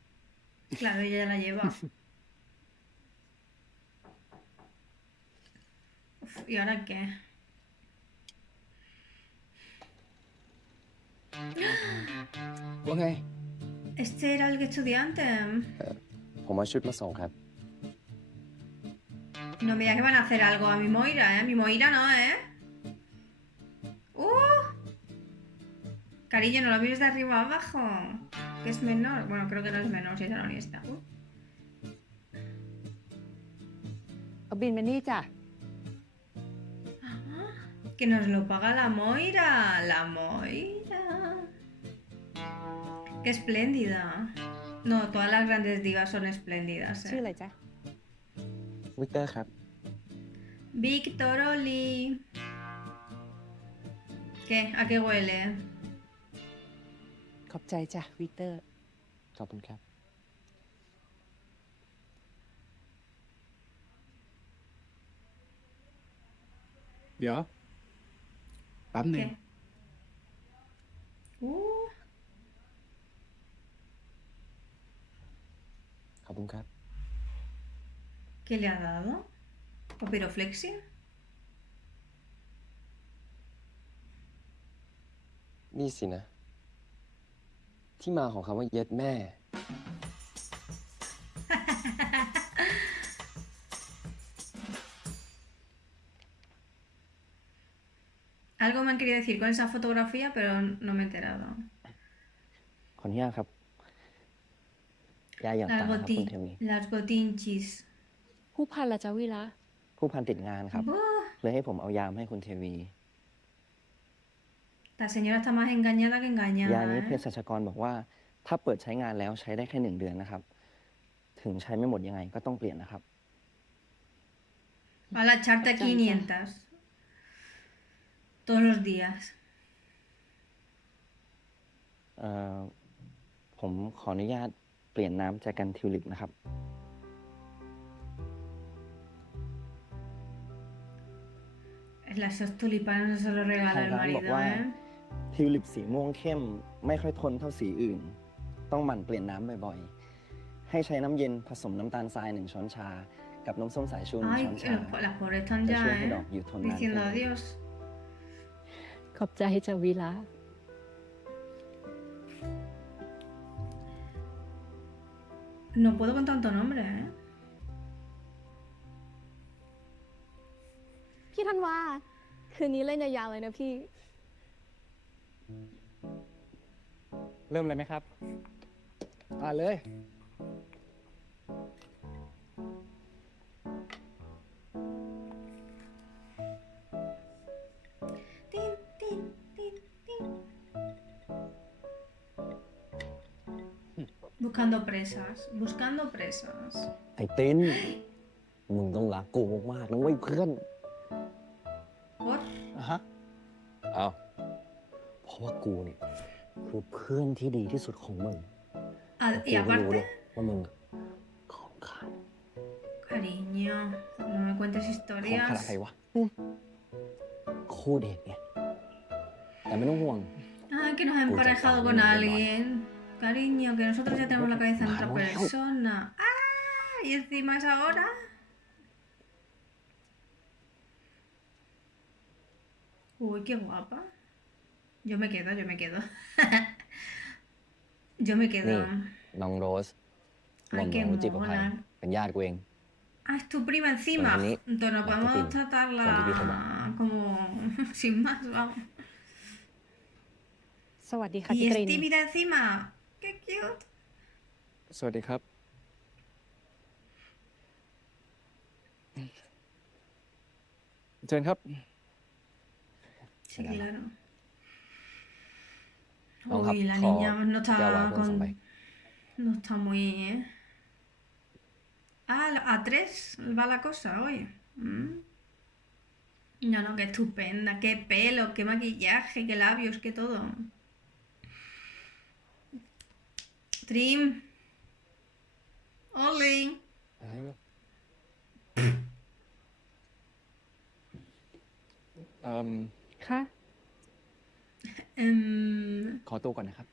Claro, ella ya la lleva. Uf, ¿y ahora qué? ว่าไง Este era el estudiante. ผมเอาชุดมาส่งครับ No me digas que van a hacer algo a mi Moira, ¿eh? Mi Moira no, ¿eh? Cariño, no lo mires de arriba a abajo. Que es menor. Bueno, creo que no es menor, si es honesta. เอาบินมานี่จ้ะ Que nos lo paga la Moira. La Moira. Qué espléndida. No, todas las grandes divas son espléndidas, ชื่อ ¿eh? อะไรจ๊ะ วิกเตอร์ครับ Víctor Oli. ¿Qué? ¿A qué huele? ขอบใจจ้ะวิกเตอร์ ขอบคุณครับ เดี๋ยวแป๊บหนึ่ง ¿Qué? Uh, ขอบคุณครับ ¿Qué le ha dado? ¿Papiroflexia? นี่สินะ ที่มาของคำว่าเย็ดแม่ Algo me han querido decir con esa fotografía, pero no me he enterado. ขออนุญาตครับ ยาอย่าง Las, ตาครับคุณเทมี las gotinchis. ผู้พันละจ้าวิระ ผู้พันติดงานครับ Buh, เลยให้ผมเอายามาให้คุณเทวี la señora está más engañada que ยา engañada, นี้เภ ¿eh? สัชกรบอกว่า ถ้าเปิดใช้งานแล้วใช้ได้แค่1 เดือนนะครับ ถึงใช้ไม่หมดยังไงก็ต้องเปลี่ยนนะครับ Para echarte 500. Todos los días. ผมขออนุญาตเปลี่ยนน้ำแจกันทิวลิปนะครับ Esos tulipanes no se los regala ทาง el ร้านบอก marido, ว่า ¿eh? ทิวลิปสีม่วงเข้มไม่ค่อยทนเท่าสีอื่น ต้องหมั่นเปลี่ยนน้ำบ่อยๆ ให้ใช้น้ำเย็นผสมน้ำตาลทราย1 ช้อนชา กับน้ำส้มสายชู1 Ay, ช้อนชา las pobres están จะ ya, ช่วยให้ ¿eh? ดอกอยู่ทนนาน Diciendo ขึ้น adiós. ขอบใจจ้าวิระ No puedo con tanto nombre, ¿eh? พี่ธันวา คืนนี้เล่นยาวๆเลยนะพี่ เริ่มเลยไหมครับ เลย Tin, tin, tin, tin. Buscando presas, buscando presas. ไอ้ตินมึงต้องรักกูมากๆนะเว้ยเพื่อน ¿Por? ฮะ เอา เพราะว่ากูเนี่ยคือเพื่อนที่ดีที่สุดของมึง Ah, y กูก็รู้เล aparte, ยว่ามึงของขาด cariño, no me cuentes ของ historias. ขาดอะไรวะคู่เดทไงแต่ไม่ต้องห่วง Ay, que nos ha emparejado con alguien. Cariño, que nosotros ya tenemos la cabeza en otra persona. ¡Ah! Y encima es ahora. Uy, qué guapa. Yo me quedo. Yo me quedo. น้องโรส หม่อ Ay, มหล qué วงจิตรภัย mona. เป็นญาติกูเอง Ah, es tu prima encima. Pues a mí, Entonces no podemos Martín, tratarla contigo como. como sin más, vamos. สวัสดีค่ะ Y พี่ต es ริน tímida encima. Qué cute. สวัสดีครับ เชิญครับ Sí, claro. Vamos a- Uy, la ขอ niña no แก้ววาย está เพิ่มสองใบ no está muy, ¿eh? Ah, a 3 va la cosa hoy. Mm. No, no, qué estupenda, qué pelo, qué maquillaje, qué labios, qué todo. Trim. Oli. ค่ะ ขอตัวก่อนนะครับ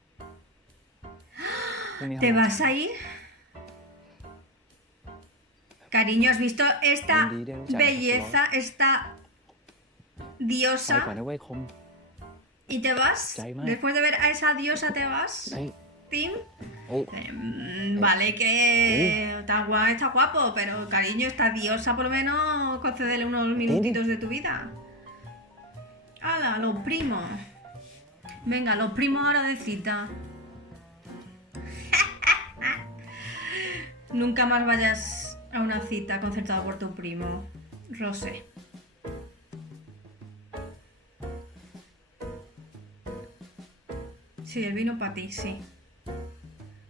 พรุ่งนี้ ¿Te ทำงาน vas a ir? Cariño, ¿has visto esta belleza, esta ไป diosa? ก่อนนะเว้ยคม ¿Y te vas? Chay, ma. Después de ver a esa diosa, ¿te vas? ¿Tim? Vale que está guapo, pero cariño, esta diosa por lo menos concédele unos minutitos de tu vida. ¡Hala, los primos! Venga, los primos ahora de cita. Nunca más vayas a una cita concertada por tu primo, Rosé. Sí, el vino para ti, sí.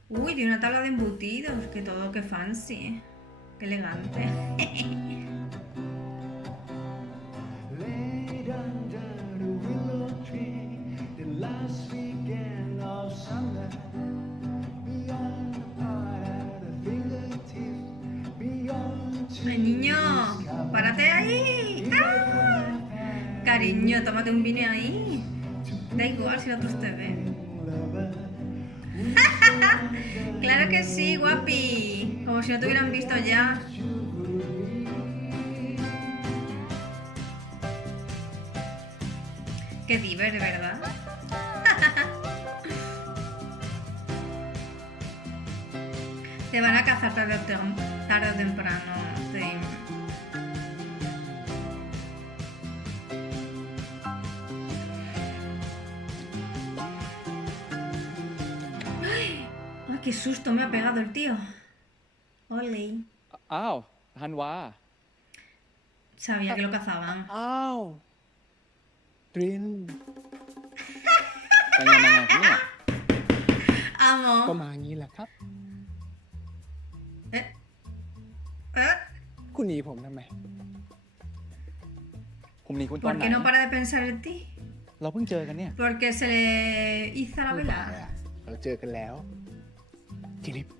Uy, tiene una tabla de embutidos, que todo, que fancy. Qué elegante. Ay, niño, párate ahí. ¡Ah! Cariño, tómate un vino ahí. Da igual si otros te ven. Claro que sí, guapi. Como si no te hubieran visto ya. Qué diver, ¿verdad? Te van a cazar tarde o temprano. Tim. ¡Ay! ¡Ay, qué susto me ha pegado el tío! Ole. อ้าวฮันวา Sabía que lo cazaban. อ้าว ตริน เป็นยังไงเนี่ย Amo. ก็มางี้แหละครับ คุณหนีผมทำไม ผมหนีคุณตอ ¿Por นไหน qué no para de pensar en ti? เราเพิ่งเจอกันเนี่ย Porque se le hizo la ไม่ vela. บ่ายอะเราเจอกันแล้ว ที่ลิฟต์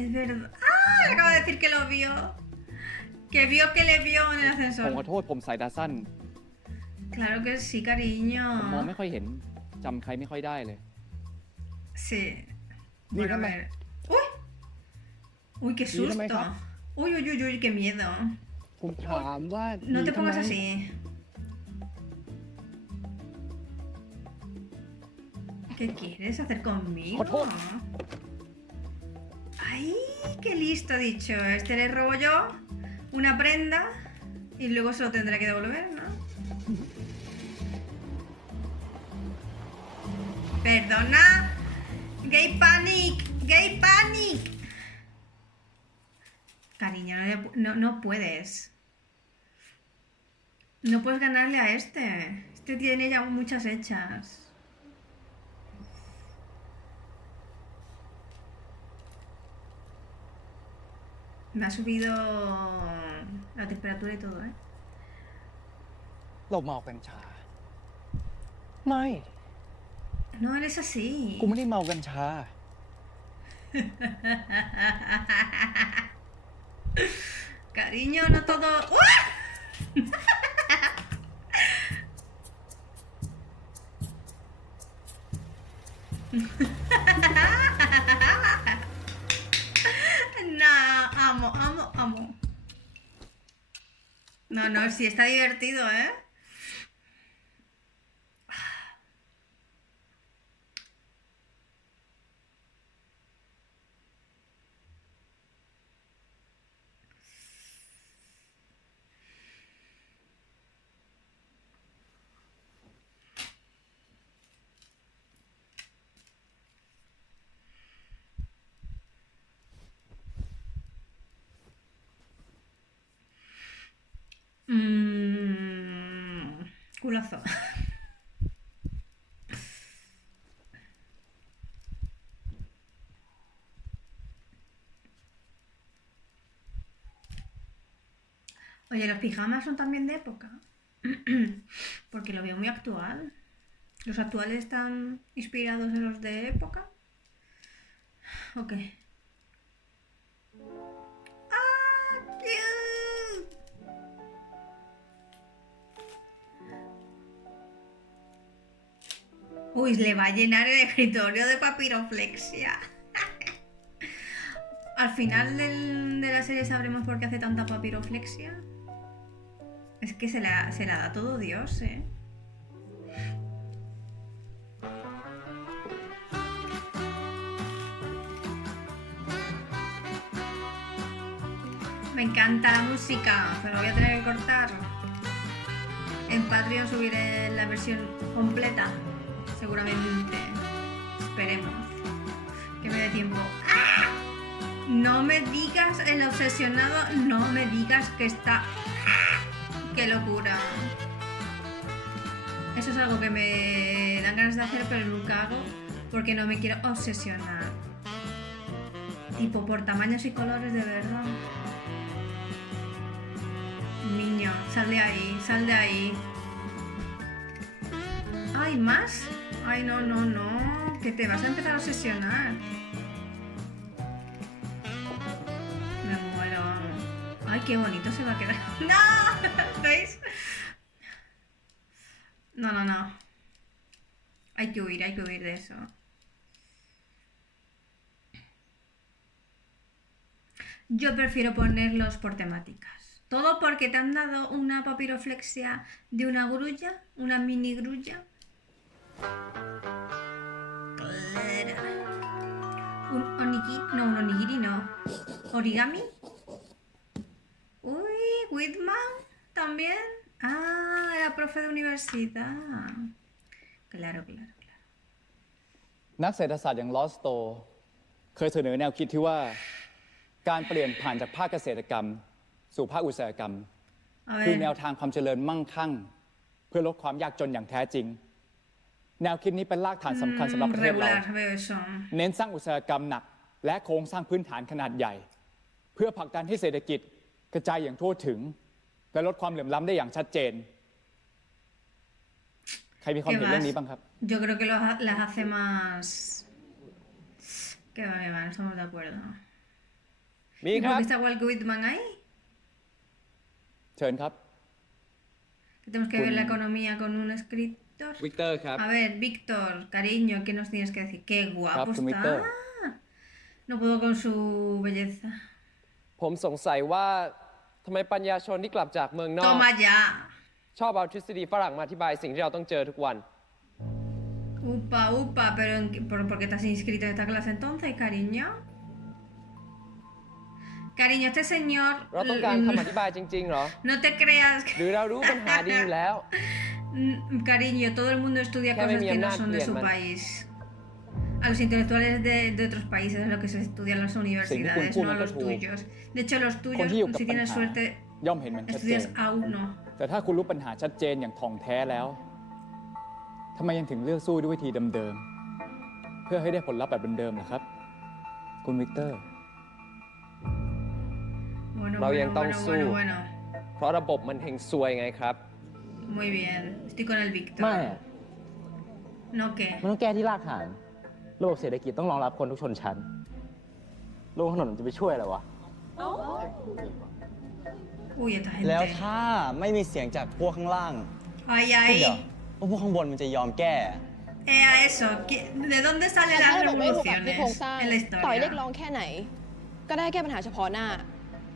Es verdad. ¡Ah! Le acabo de decir que lo vio. Que vio que le vio en el ผม ascensor. ขอโทษผมสายตาสั้น Claro que sí, ผมมอง cariño. ไม่ค่อยเห็นจำใครไม่ค่อยได้เลย Sí. Ni Bueno, a nada. ver. ¡Uy! ¡Uy, qué Ni nada, susto! hija. ¡Uy, uy, uy, uy, qué miedo! ผมถามว่า No ห te ทำ pongas ไม así. ¿Qué quieres hacer conmigo? ¡Ay, qué listo ha dicho! Este le robo yo una prenda y luego se lo tendré que devolver, ¿no? ¡Perdona! ¡Gay panic! ¡Gay panic! Cariño, no puedes. No puedes ganarle a este. Este tiene ya muchas hechas. Me ha subido la temperatura y todo, ¿eh? เราเมากัญชา ไม่ No eres así. กูไม่ได้เมากัญชา Cariño, no todo. ¡Uah! No, amo. No, no, sí está divertido, ¿eh? Culazo. Oye, ¿los pijamas son también de época? Porque lo veo muy actual. ¿Los actuales están inspirados en los de época? ¿O qué? ¡Ah, cute! Uy, le va a llenar el escritorio de papiroflexia. Al final de la serie sabremos por qué hace tanta papiroflexia. Es que se la da todo Dios, ¿eh? Me encanta la música, pero voy a tener que cortar. En Patreon subiré la versión completa, seguramente. Esperemos que me dé tiempo. ¡Ah! No me digas, el obsesionado, no me digas que está... ¡Qué locura! Eso es algo que me dan ganas de hacer, pero nunca hago porque no me quiero obsesionar. Tipo por tamaños y colores, de verdad. Niño, sal de ahí, sal de ahí. ¿Hay más? Ay, no, no, no. Que te vas a empezar a obsesionar. Me muero. Ay, qué bonito se va a quedar. ¡No! ¿Veis? No, no, no. Hay que huir de eso. Yo prefiero ponerlos por temáticas. Todo porque te han dado una papiroflexia de una grulla, una mini grulla. Claro. Un onigiri no. Origami. Uy, Whitman también. Ah, era profe de universidad. Claro, claro, claro. นักเศรษฐศาสตร์อย่างลอสโตเคยเสนอแนวคิดที่ว่าการเปลี่ยนผ่านจากภาคเกษตรกรรมสู่ภาคอุตสาหกรรมคือแนวทางความเจริญมั่งคั่งเพื่อลดความยากจนอย่างแท้จริงแนวคิดนี้เป็นรากฐานสำคัญสำหรับประเทศเราเน้นสร้างอุตสาหกรรมหนักและโครงสร้างพื้นฐานขนาดใหญ่เพื่อผลักดันให้เศรษฐกิจกระจายอย่างทั่วถึงและลดความเหลื่อมล้ำได้อย่างชัดเจนใครมีความเห็นเรื่องนี้บ้างครับ Yo creo que las hace más que va, no estamos de acuerdo. ¿Y por qué está igual que Whitman ahí? เชิญครับ Tenemos que ver la economía con un escritor. Víctor,ครับ A ver, Víctor, cariño, ¿qué nos tienes que decir? ¡Qué guapo está! No puedo con su belleza. ผมสงสัยว่าทำไมปัญญาชนที่กลับจากเมืองนอก Toma ya. ชอบเอาทฤษฎีฝรั่งมาอธิบายสิ่งที่เราต้องเจอทุกวัน Upa, upa, pero ¿por qué te has inscrito en esta clase entonces, cariño? Cariño, este señor... เราต้องการคำอธิบายจริงๆเหรอ No te creas... หรือเรารู้ปัญหาดีอยู่แล้ว Cariño, todo el mundo estudia cosas que no son de su país. A los intelectuales de otros países es lo que se estudia en las universidades, no a los tuyos. De hecho, los tuyos, si tienes suerte, estudias A1. แต่ถ้าคุณรู้ปัญหาชัดเจนอย่างถ่องแท้แล้วทำไมยังถึงเลือกสู้ด้วยวิธีเดิมๆเพื่อให้ได้ผลลัพธ์แบบเดิมๆล่ะครับคุณวิกเตอร์ เรายังต้องสู้เพราะระบบมันเฮงซวยไงครับ Muy bien, estoy con el Víctor. ไม่ No qué. มันต้องแก้ที่รากฐานระบบเศรษฐกิจต้องรองรับคนทุกชนชั้นลงถนนจะไปช่วยอะไรวะ Uy, esta gente. แล้วถ้าไม่มีเสียงจากพวกข้างล่าง Ay, ay. เดี๋ยวพวกข้างบนมันจะยอมแก้ A eso. ¿De dónde salen las ถ้าระบบไม่ถูกปรับที่ revoluciones โครงสร้าง en la ต่อยเรียก historia? ร้องแค่ไหน ก็ได้แค่ปัญหาเฉพาะหน้า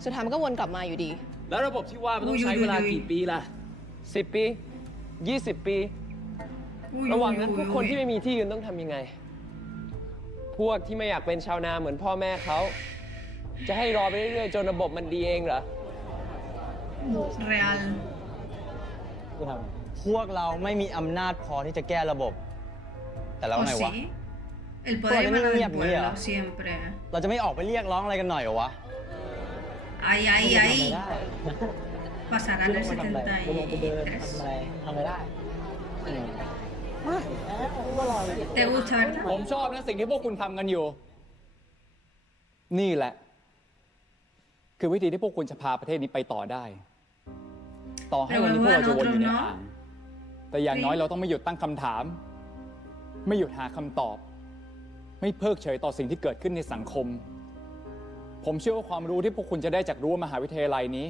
สุดท้ายมันก็วนกลับมาอยู่ดี แล้วระบบที่ว่ามันต้องใช้เวลากี่ปีล่ะ10 ปี 20 ปี ระหว่างนั้นพวกคนที่ไม่มีที่ยืนต้องทำยังไง พวกที่ไม่อยากเป็นชาวนาเหมือนพ่อแม่เขา จะให้รอไปเรื่อยๆจนระบบมันดีเองเหรอ real พวกเราไม่มีอำนาจพอที่จะแก้ระบบ แต่เราไงวะ el poder emana del pueblo siempre เราจะไม่ออกไปเรียกร้องอะไรกันหน่อยเหรอวะ ay ay ay pasará en el 73 ทำไม่ได้ te gusta verdad ผมชอบนะสิ่งที่พวกคุณทำกันอยู่ นี่แหละ คือวิธีที่พวกคุณจะพาประเทศนี้ไปต่อได้ ต่อให้วันนี้พวกเราจะวนอยู่ในอ่างแต่อย่างน้อยเราต้องไม่หยุดตั้งคำถาม ไม่หยุดหาคำตอบ ไม่เพิกเฉยต่อสิ่งที่เกิดขึ้นในสังคม ผมเชื่อว่าความรู้ที่พวกคุณจะได้จากรั้วมหาวิทยาลัยนี้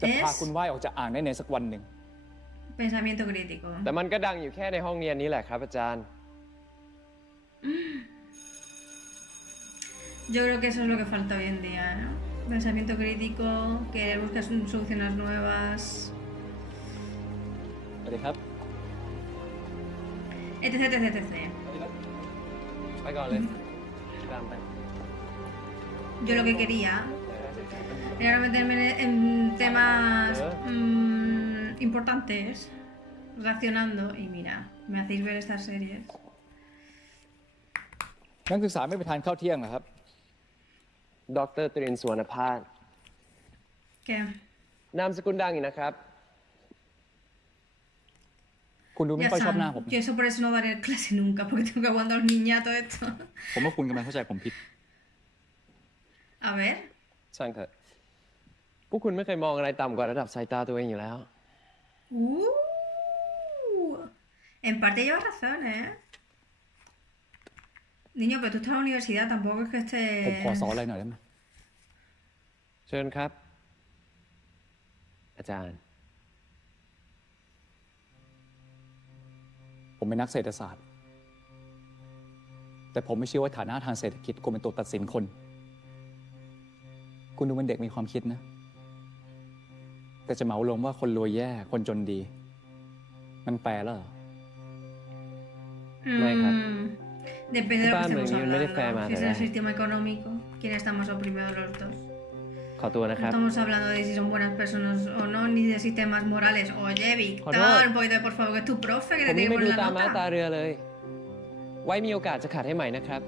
จะพาคุณว่ายออกจากอ่างได้ในสักวันหนึ่ง pensamiento crítico แต่มันก็ดังอยู่แค่ในห้องเรียนนี้แหละครับอาจารย์ yo creo que eso es lo que falta hoy en día, ¿no? Pensamiento crítico, querer buscar soluciones nuevas สวัสดีครับ etc etc etc ไปก่อนเลยตามไป yo lo que quería era meterme en temas importantes reaccionando y mira me hacéis ver estas series นักศึกษาไม่ไปทานข้าวเที่ยงเหรอครับ ดร.ตริน สวนภาส ¿Qué? นามสกุลดังอีกนะครับ คุณดูไม่ค่อยชอบหน้าผม yo eso por eso no daré clase nunca porque tengo que aguantar a los niñatos esto ผมว่าคุณกำลังเข้าใจผมผิด a ver ช่างเถอะ พวกคุณไม่เคยมองอะไรต่ำกว่าระดับสายตาตัวเองอยู่แล้ว en parte llevas razón, ¿eh? Niño, pero tú estás en la universidad, tampoco es que ผมขอสอน esté... อะไรหน่อยได้ไหม เชิญครับ อาจารย์ ผมเป็นนักเศรษฐศาสตร์ แต่ผมไม่เชื่อว่าฐานะทางเศรษฐกิจควรเป็นตัวตัดสินคน คุณดูเป็นเด็กมีความคิดนะ แต่จะเหมารวมว่าคนรวยแย่ คนจนดี มันแปลแล้วเหรอ ไม่ครับ Depende de lo que estemos Yo no le hablando. fue mal, Si es el ¿verdad? sistema económico, ¿quién está más oprimido de los dos? ขอตัวนะค No รับ estamos hablando de si son buenas personas o no, ni de sistemas morales. Oye, Víctor, Joder. un poquito de por favor, que es tu profe, que ผม te นี่ tiene ไม่ que ดู poner ตา la ม้าตา nota. เรือเลย ไว้มีโอกาสจะขัดให้ใหม่นะครับ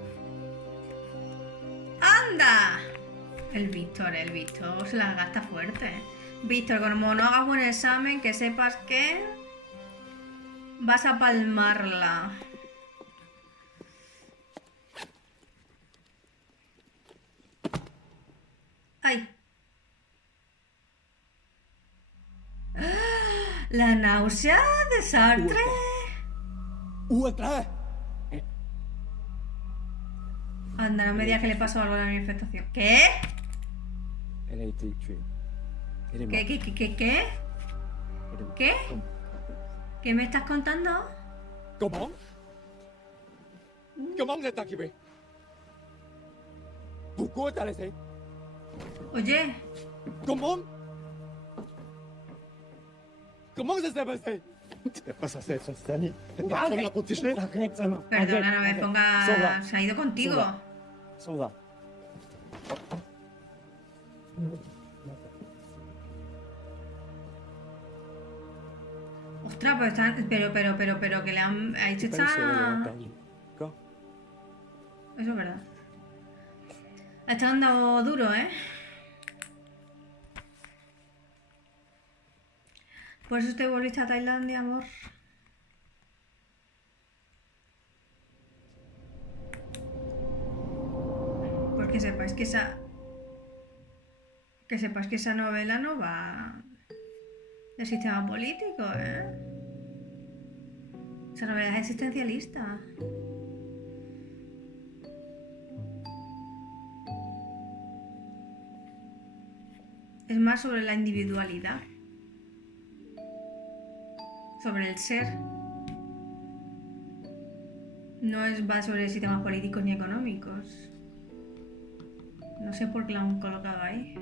¡Anda! El Víctor se la gasta fuerte. Víctor, como no hagas buen examen, que sepas que vas a palmarla. ¡Ay! La náusea de Sartre. Anda, no me digas que le pasó algo a la manifestación. ¿Qué? ¿Qué? ¿Qué? ¿Qué me estás contando? ¿Cómo? ¿Cómo se está aquí? ¿Pourquoi t'as laissé? Oye. ¿Cómo? ¿Cómo que s'est passé? ¿Qué pasa, César? Dani? Perdona, no me pongas... Se ha ido contigo. Soda. Ostras, pero que le han... Ahí se está... Eso es verdad. Está dando duro, ¿eh? Por eso te volviste a Tailandia, amor. Porque sepáis que esa... Que sepáis que esa novela no va del sistema político, ¿eh? Esa novela es existencialista. Es más sobre la individualidad. Sobre el ser. No es va sobre sistemas políticos ni económicos. No sé por qué la han colocado ahí.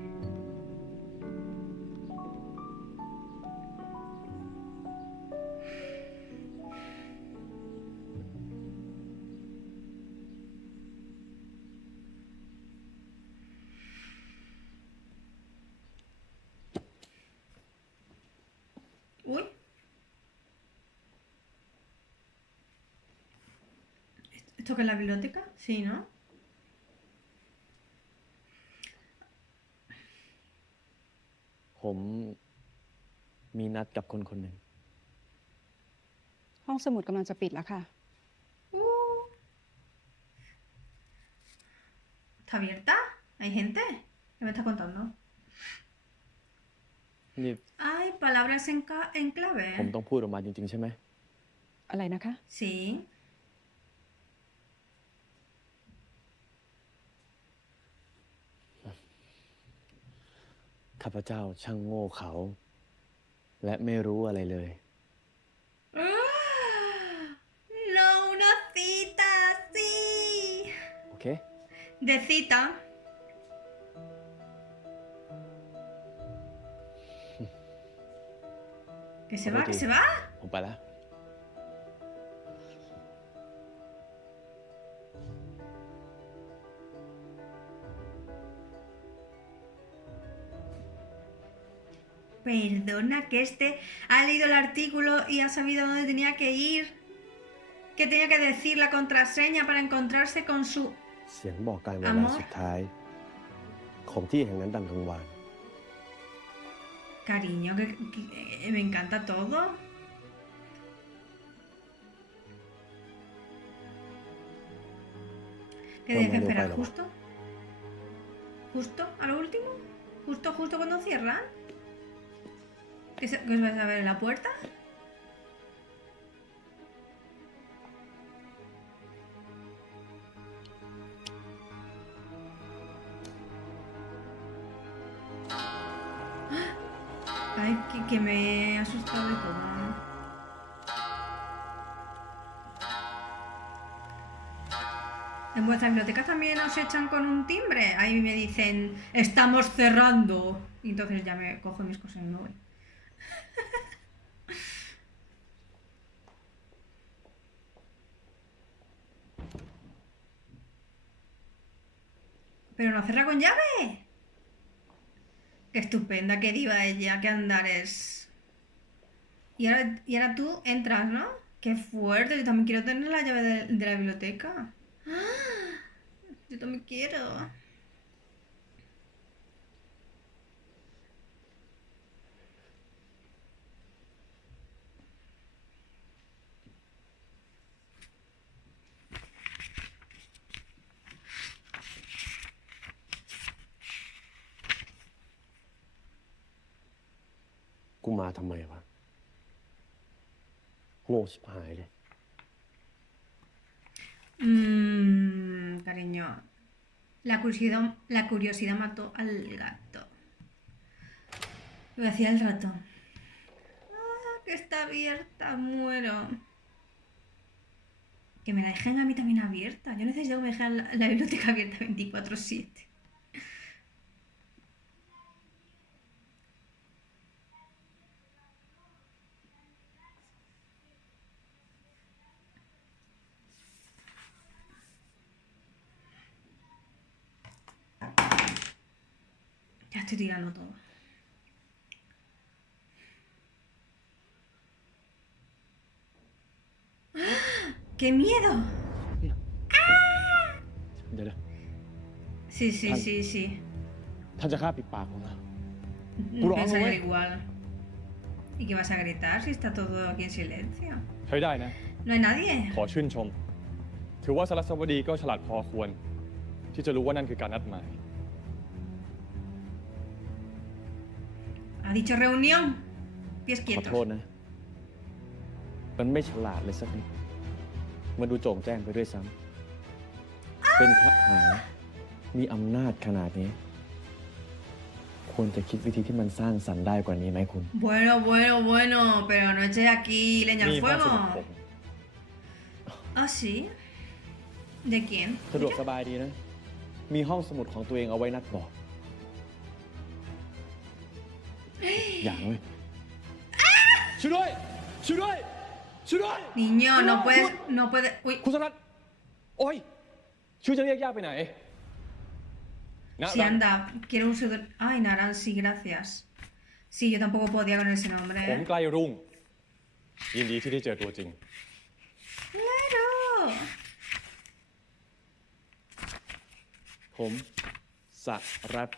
¿Esto que es la biblioteca? Sí, ¿no? ผมมีนัดกับคนคนหนึ่ง ห้องสมุดกำลังจะปิดแล้วค่ะ ¿Está abierta? ¿Hay gente? ¿Qué me está contando? นี่ Ay, palabras en clave. ผมต้องพูดออกมาจริงๆใช่ไหม อะไรนะคะ Sí. ข้าพเจ้าช่างโง่เขลาและไม่รู้อะไรเลย No, una cita, sí. โอเค De cita. Que se va, que se va. ผมไปแล้ว Perdona, que ha leído el artículo y ha sabido dónde tenía que ir. Que tenía que decir la contraseña para encontrarse con su เสียงบอกการเวลาสุดท้าย ของที่แห่งนั้นดังกังวาน cariño, que me encanta todo. ¿Qué tenía que esperar? ¿Justo? ¿Justo a lo último? ¿Justo cuando cierran? ¿Que os vais a ver en la puerta? Ay, que me he asustado de todo. ¿En vuestras bibliotecas también os echan con un timbre? Ahí me dicen, estamos cerrando. Y entonces ya me cojo mis cosas y me voy. Pero no cierra con llave. Qué estupenda, qué diva ella, qué andares. Y ahora tú entras, ¿no? Qué fuerte, yo también quiero tener la llave de la biblioteca. ¡Ah! Yo también quiero.กูมาทำไมวะโง่ชิบหายเลย Cariño, la curiosidad mató al gato. Lo decía el ratón. Ah, que está abierta, muero. Que me la dejen a mí también abierta. Yo necesito que me dejen la biblioteca abierta 24/7. Ya estoy tirando todo. ¡Ah! ¡Qué miedo! ¡Ah! เดี๋ยว Sí, sí, sí, sí. ท่านจะฆ่าปิดปากผมนะ Pensaré igual. ¿Y qué vas a gritar si está todo aquí en silencio? ใช้ได้นะ No hay nadie. ขอชื่นชม ถือว่าสรัสวดีก็ฉลาดพอควร ที่จะรู้ว่านั่นคือการนัดหมาย Ha dicho reunión. Pies ขอ quietos. โทษนะ มันไม่ฉลาดเลยสักนิดมันดูโจ่งแจ้งไปด้วยซ้ำเป็นทหารมีอำนาจขนาดนี้ ควรจะคิดวิธีที่มันสร้างสรรค์ได้กว่านี้ไหมคุณ Bueno, bueno, bueno. Pero no eche aquí leña al นี่ห้องส fuego. มุดผม ¿Ah, sí? ¿De quién? สะดวกสบายดีนะ มีห้องสมุดของตัวเองเอาไว้นัดบอก อย่างเว้ย ช่วยด้วย ช่วยด้วย ช่วยด้วย Niño, no puedes. Uy. คุณสรัตโอ้ยช่วยจะเรียกย่าไปไหน Sí, anda. Quiero un pseudo. Ay, Naran, sí, gracias. Sí, yo tampoco podía con ese nombre. ผมใกล้รุ่ง ยินดีที่ได้เจอตัวจริง Claro. ผมสรัต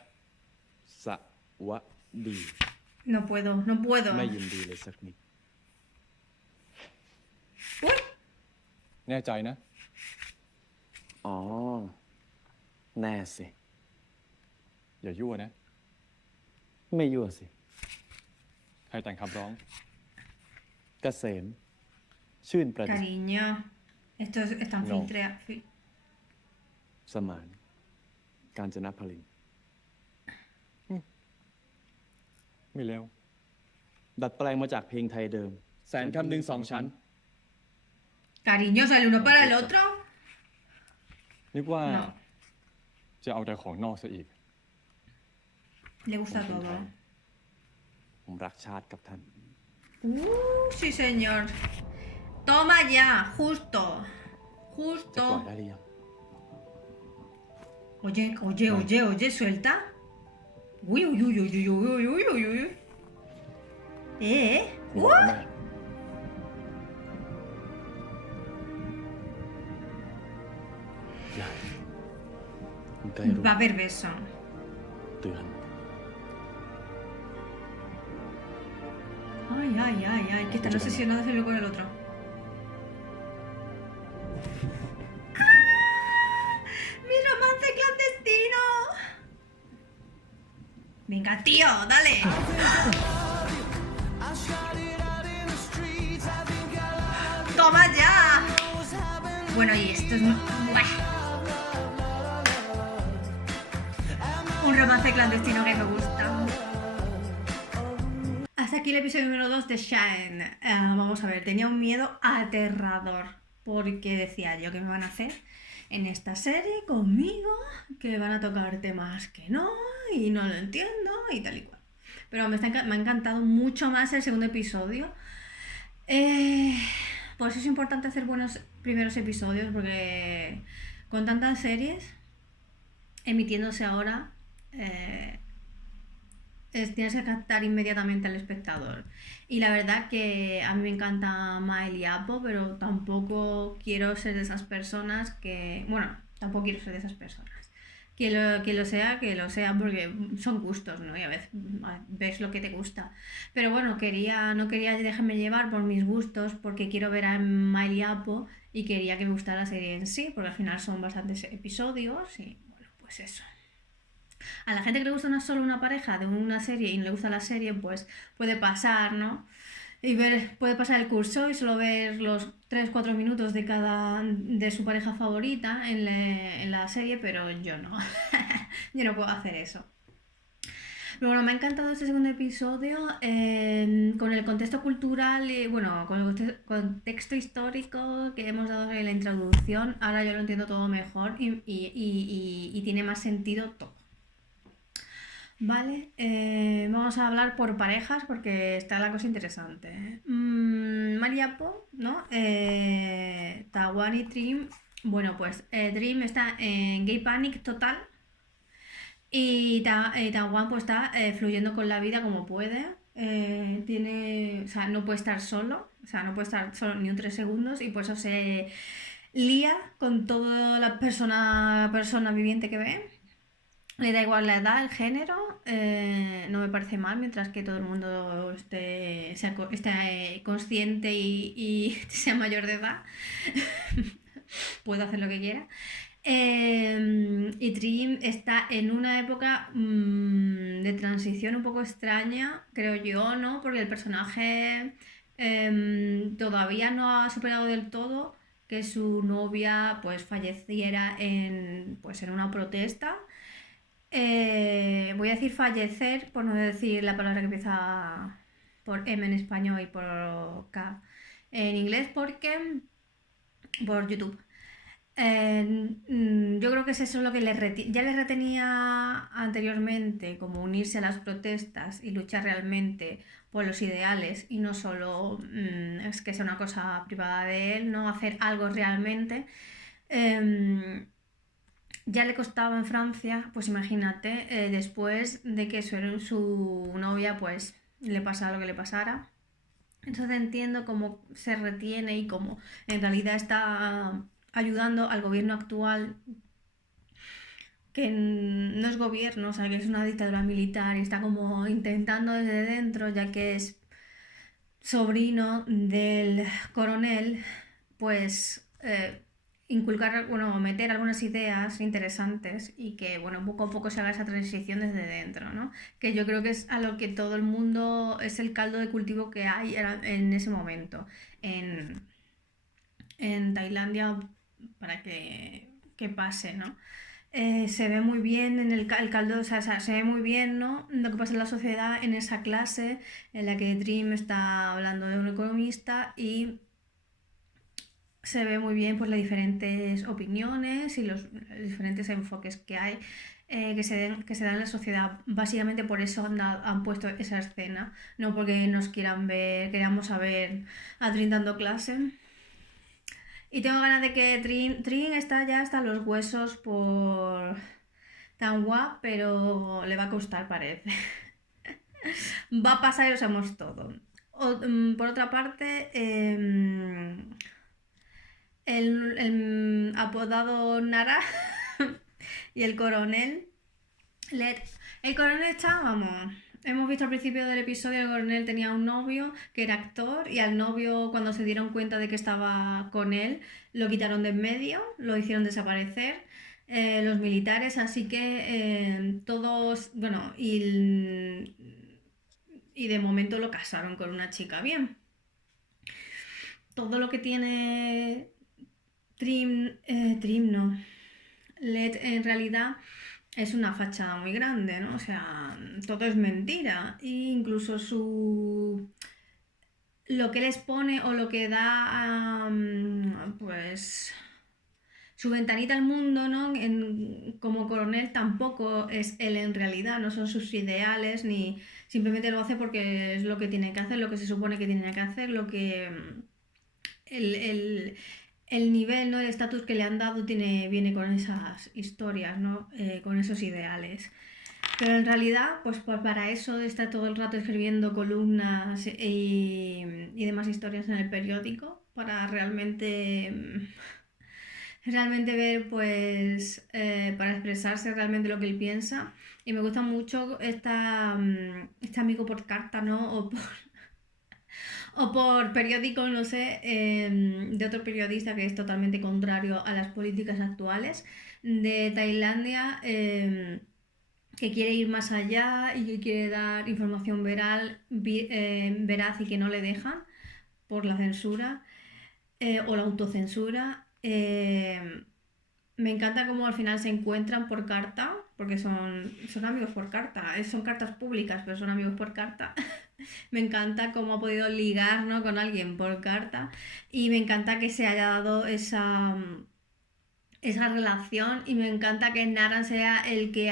สวดี No puedo, no puedo. ไม่ยินดีเลยสักนิด แน่ใจนะ อ๋อ แน่สิ อย่ายั่วนะ ไม่ยั่วสิ ใครแต่งคำร้อง เกษม ชื่นประดิษฐ์ Cariño, esto es tan No. filtrado. สมาน กาญจนพลิน ไม่แล้ว ดัดแปลงมาจากเพลงไทยเดิม แสนคำหนึ่งสองชั้น Cariñoso el uno para el otro. นึกว่า No. จะเอาแต่ของนอกซะอีก Le gusta todo. ผมรักชาติกับท่าน Sí, señor. Toma ya, justo. จะป Justo. ล่อยได้หรือยัง Oye, suelta. Uy. What? ผมใกล้รู้ Va a haber beso. เตือน Ay, que esta no sé si no hacerlo con el otro. ¡Mi romance clandestino! Venga, tío, dale. ¡Toma ya! Bueno, y esto es muy... ¡Buah! Un romance clandestino que me gusta. Hasta aquí el episodio número 2 de Shine. Vamos a ver, tenía un miedo aterrador. Porque decía yo que me van a hacer en esta serie conmigo, que van a tocar temas que no, y no lo entiendo, y tal y cual. Pero me ha encantado mucho más el segundo episodio. Por eso es importante hacer buenos primeros episodios, porque con tantas series emitiéndose ahora, tienes que captar inmediatamente al espectador. Y la verdad que a mí me encanta Mael y Apo, pero tampoco quiero ser de esas personas que... Bueno, tampoco quiero ser de esas personas. Que lo sea, porque son gustos, ¿no? Y a veces ves lo que te gusta. Pero bueno, no quería dejarme llevar por mis gustos, porque quiero ver a Mael y Apo y quería que me gustara la serie en sí, porque al final son bastantes episodios y bueno, pues eso. A la gente que le gusta solo una pareja de una serie y no le gusta la serie, pues puede pasar, ¿no? Puede pasar el curso y solo ver los 3-4 minutos de su pareja favorita en la serie, pero yo no. Yo no puedo hacer eso. Pero bueno, me ha encantado este segundo episodio con el contexto cultural y bueno, con el contexto histórico que hemos dado en la introducción. Ahora yo lo entiendo todo mejor y tiene más sentido todo. Vale, vamos a hablar por parejas porque está la cosa interesante. Mariapo, ¿no? Tawan y Dream. Bueno, pues Dream está en gay panic total y Tawan pues está fluyendo con la vida como puede. O sea, no puede estar solo, no puede estar solo ni un 3 segundos y por eso se lía con toda la persona viviente que ve. Le da igual la edad, el género, no me parece mal, mientras que todo el mundo esté consciente y sea mayor de edad. Puedo hacer lo que quiera. Y Dream está en una época de transición un poco extraña, creo yo, ¿no? Porque el personaje todavía no ha superado del todo que su novia pues falleciera en una protesta. Voy a decir fallecer, por no decir la palabra que empieza por M en español y por K en inglés, porque por YouTube. Yo creo que es eso lo que ya le retenía anteriormente, como unirse a las protestas y luchar realmente por los ideales y no solo es que sea una cosa privada de él, no hacer algo realmente. Ya le costaba en Francia, pues imagínate, después de que su novia pues le pasara lo que le pasara. Entonces entiendo cómo se retiene y cómo en realidad está ayudando al gobierno actual que no es gobierno, o sea, que es una dictadura militar y está como intentando desde dentro, ya que es sobrino del coronel, pues inculcar, bueno, meter algunas ideas interesantes y que, bueno, poco a poco se haga esa transición desde dentro, ¿no? Que yo creo que es a lo que todo el mundo, es el caldo de cultivo que hay en ese momento en Tailandia para que pase, ¿no? Se ve muy bien en el caldo, o sea, se ve muy bien, ¿no? Lo que pasa en la sociedad en esa clase en la que Dream está hablando de un economista y se ve muy bien pues las diferentes opiniones y los diferentes enfoques que hay que se dan en la sociedad. Básicamente por eso han puesto esa escena, no porque nos queramos saber a Dream dando clase. Y tengo ganas de que Trin está ya hasta los huesos por Tanhua, pero le va a costar, parece. Va a pasar y lo sabemos todo. Por otra parte, el apodado Nara y el coronel Led. El coronel está, vamos, hemos visto al principio del episodio que el coronel tenía un novio que era actor y al novio, cuando se dieron cuenta de que estaba con él, lo quitaron de en medio, lo hicieron desaparecer los militares, así que todos, bueno, y de momento lo casaron con una chica bien. Todo lo que tiene Led en realidad es una fachada muy grande, ¿no? O sea, todo es mentira. E incluso lo que les pone o lo que da, pues, su ventanita al mundo, ¿no? Como coronel tampoco es él en realidad, no son sus ideales, ni simplemente lo hace porque es lo que tiene que hacer, lo que se supone que tiene que hacer, lo que el nivel, ¿no? El estatus que le han dado viene con esas historias, ¿no? Con esos ideales. Pero en realidad, pues para eso está todo el rato escribiendo columnas y demás historias en el periódico, para realmente ver, pues, para expresarse realmente lo que él piensa. Y me gusta mucho este amigo por carta, ¿no? O por periódico, no sé, de otro periodista que es totalmente contrario a las políticas actuales de Tailandia, que quiere ir más allá y que quiere dar información veraz y que no le dejan por la censura o la autocensura. Me encanta cómo al final se encuentran por carta, porque son amigos por carta, son cartas públicas, pero son amigos por carta. Me encanta cómo ha podido ligar, ¿no? Con alguien por carta y me encanta que se haya dado esa relación y me encanta que Naran sea el que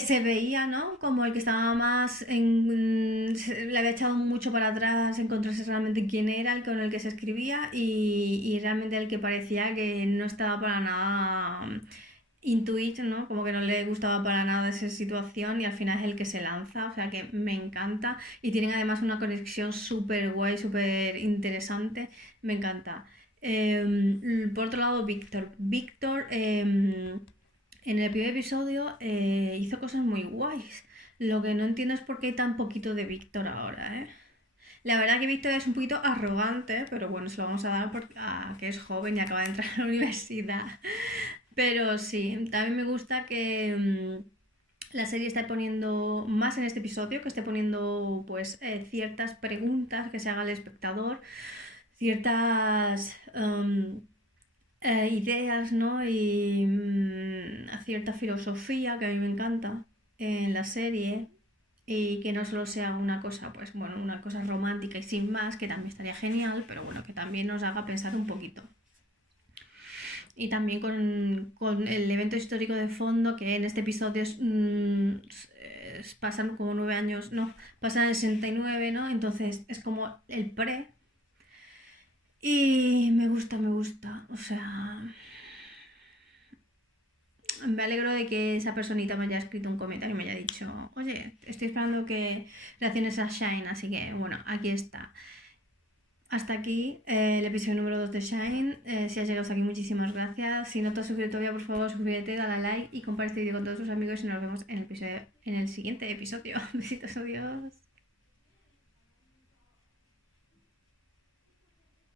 se veía, ¿no? Como el que estaba más le había echado mucho para atrás encontrarse realmente quién era, el con el que se escribía y realmente el que parecía que no estaba para nada intuit, ¿no? Como que no le gustaba para nada esa situación y al final es el que se lanza, o sea que me encanta y tienen además una conexión súper guay, súper interesante, me encanta. Por otro lado, Víctor en el primer episodio hizo cosas muy guays. Lo que no entiendo es por qué hay tan poquito de Víctor ahora, ¿eh? La verdad que Víctor es un poquito arrogante, pero bueno, se lo vamos a dar porque que es joven y acaba de entrar a la universidad. Pero sí, también me gusta que la serie está poniendo más en este episodio, que esté poniendo pues ciertas preguntas que se haga el espectador, ciertas ideas, ¿no? Y cierta filosofía que a mí me encanta en la serie y que no solo sea una cosa, pues bueno, una cosa romántica y sin más, que también estaría genial, pero bueno, que también nos haga pensar un poquito. Y también con el evento histórico de fondo, que en este episodio pasan como 9 años, no, pasan el 69, ¿no? Entonces es como el pre. Y me gusta, o sea, me alegro de que esa personita me haya escrito un comentario y me haya dicho, oye, estoy esperando que reacciones a Shine, así que bueno, aquí está. hasta aquí el episodio número 2 de Shine. Si has llegado hasta aquí, muchísimas gracias. Si no te has suscrito todavía, por favor, suscríbete, dale a like y comparte este vídeo con todos tus amigos y nos vemos en el siguiente episodio. Besitos, adiós.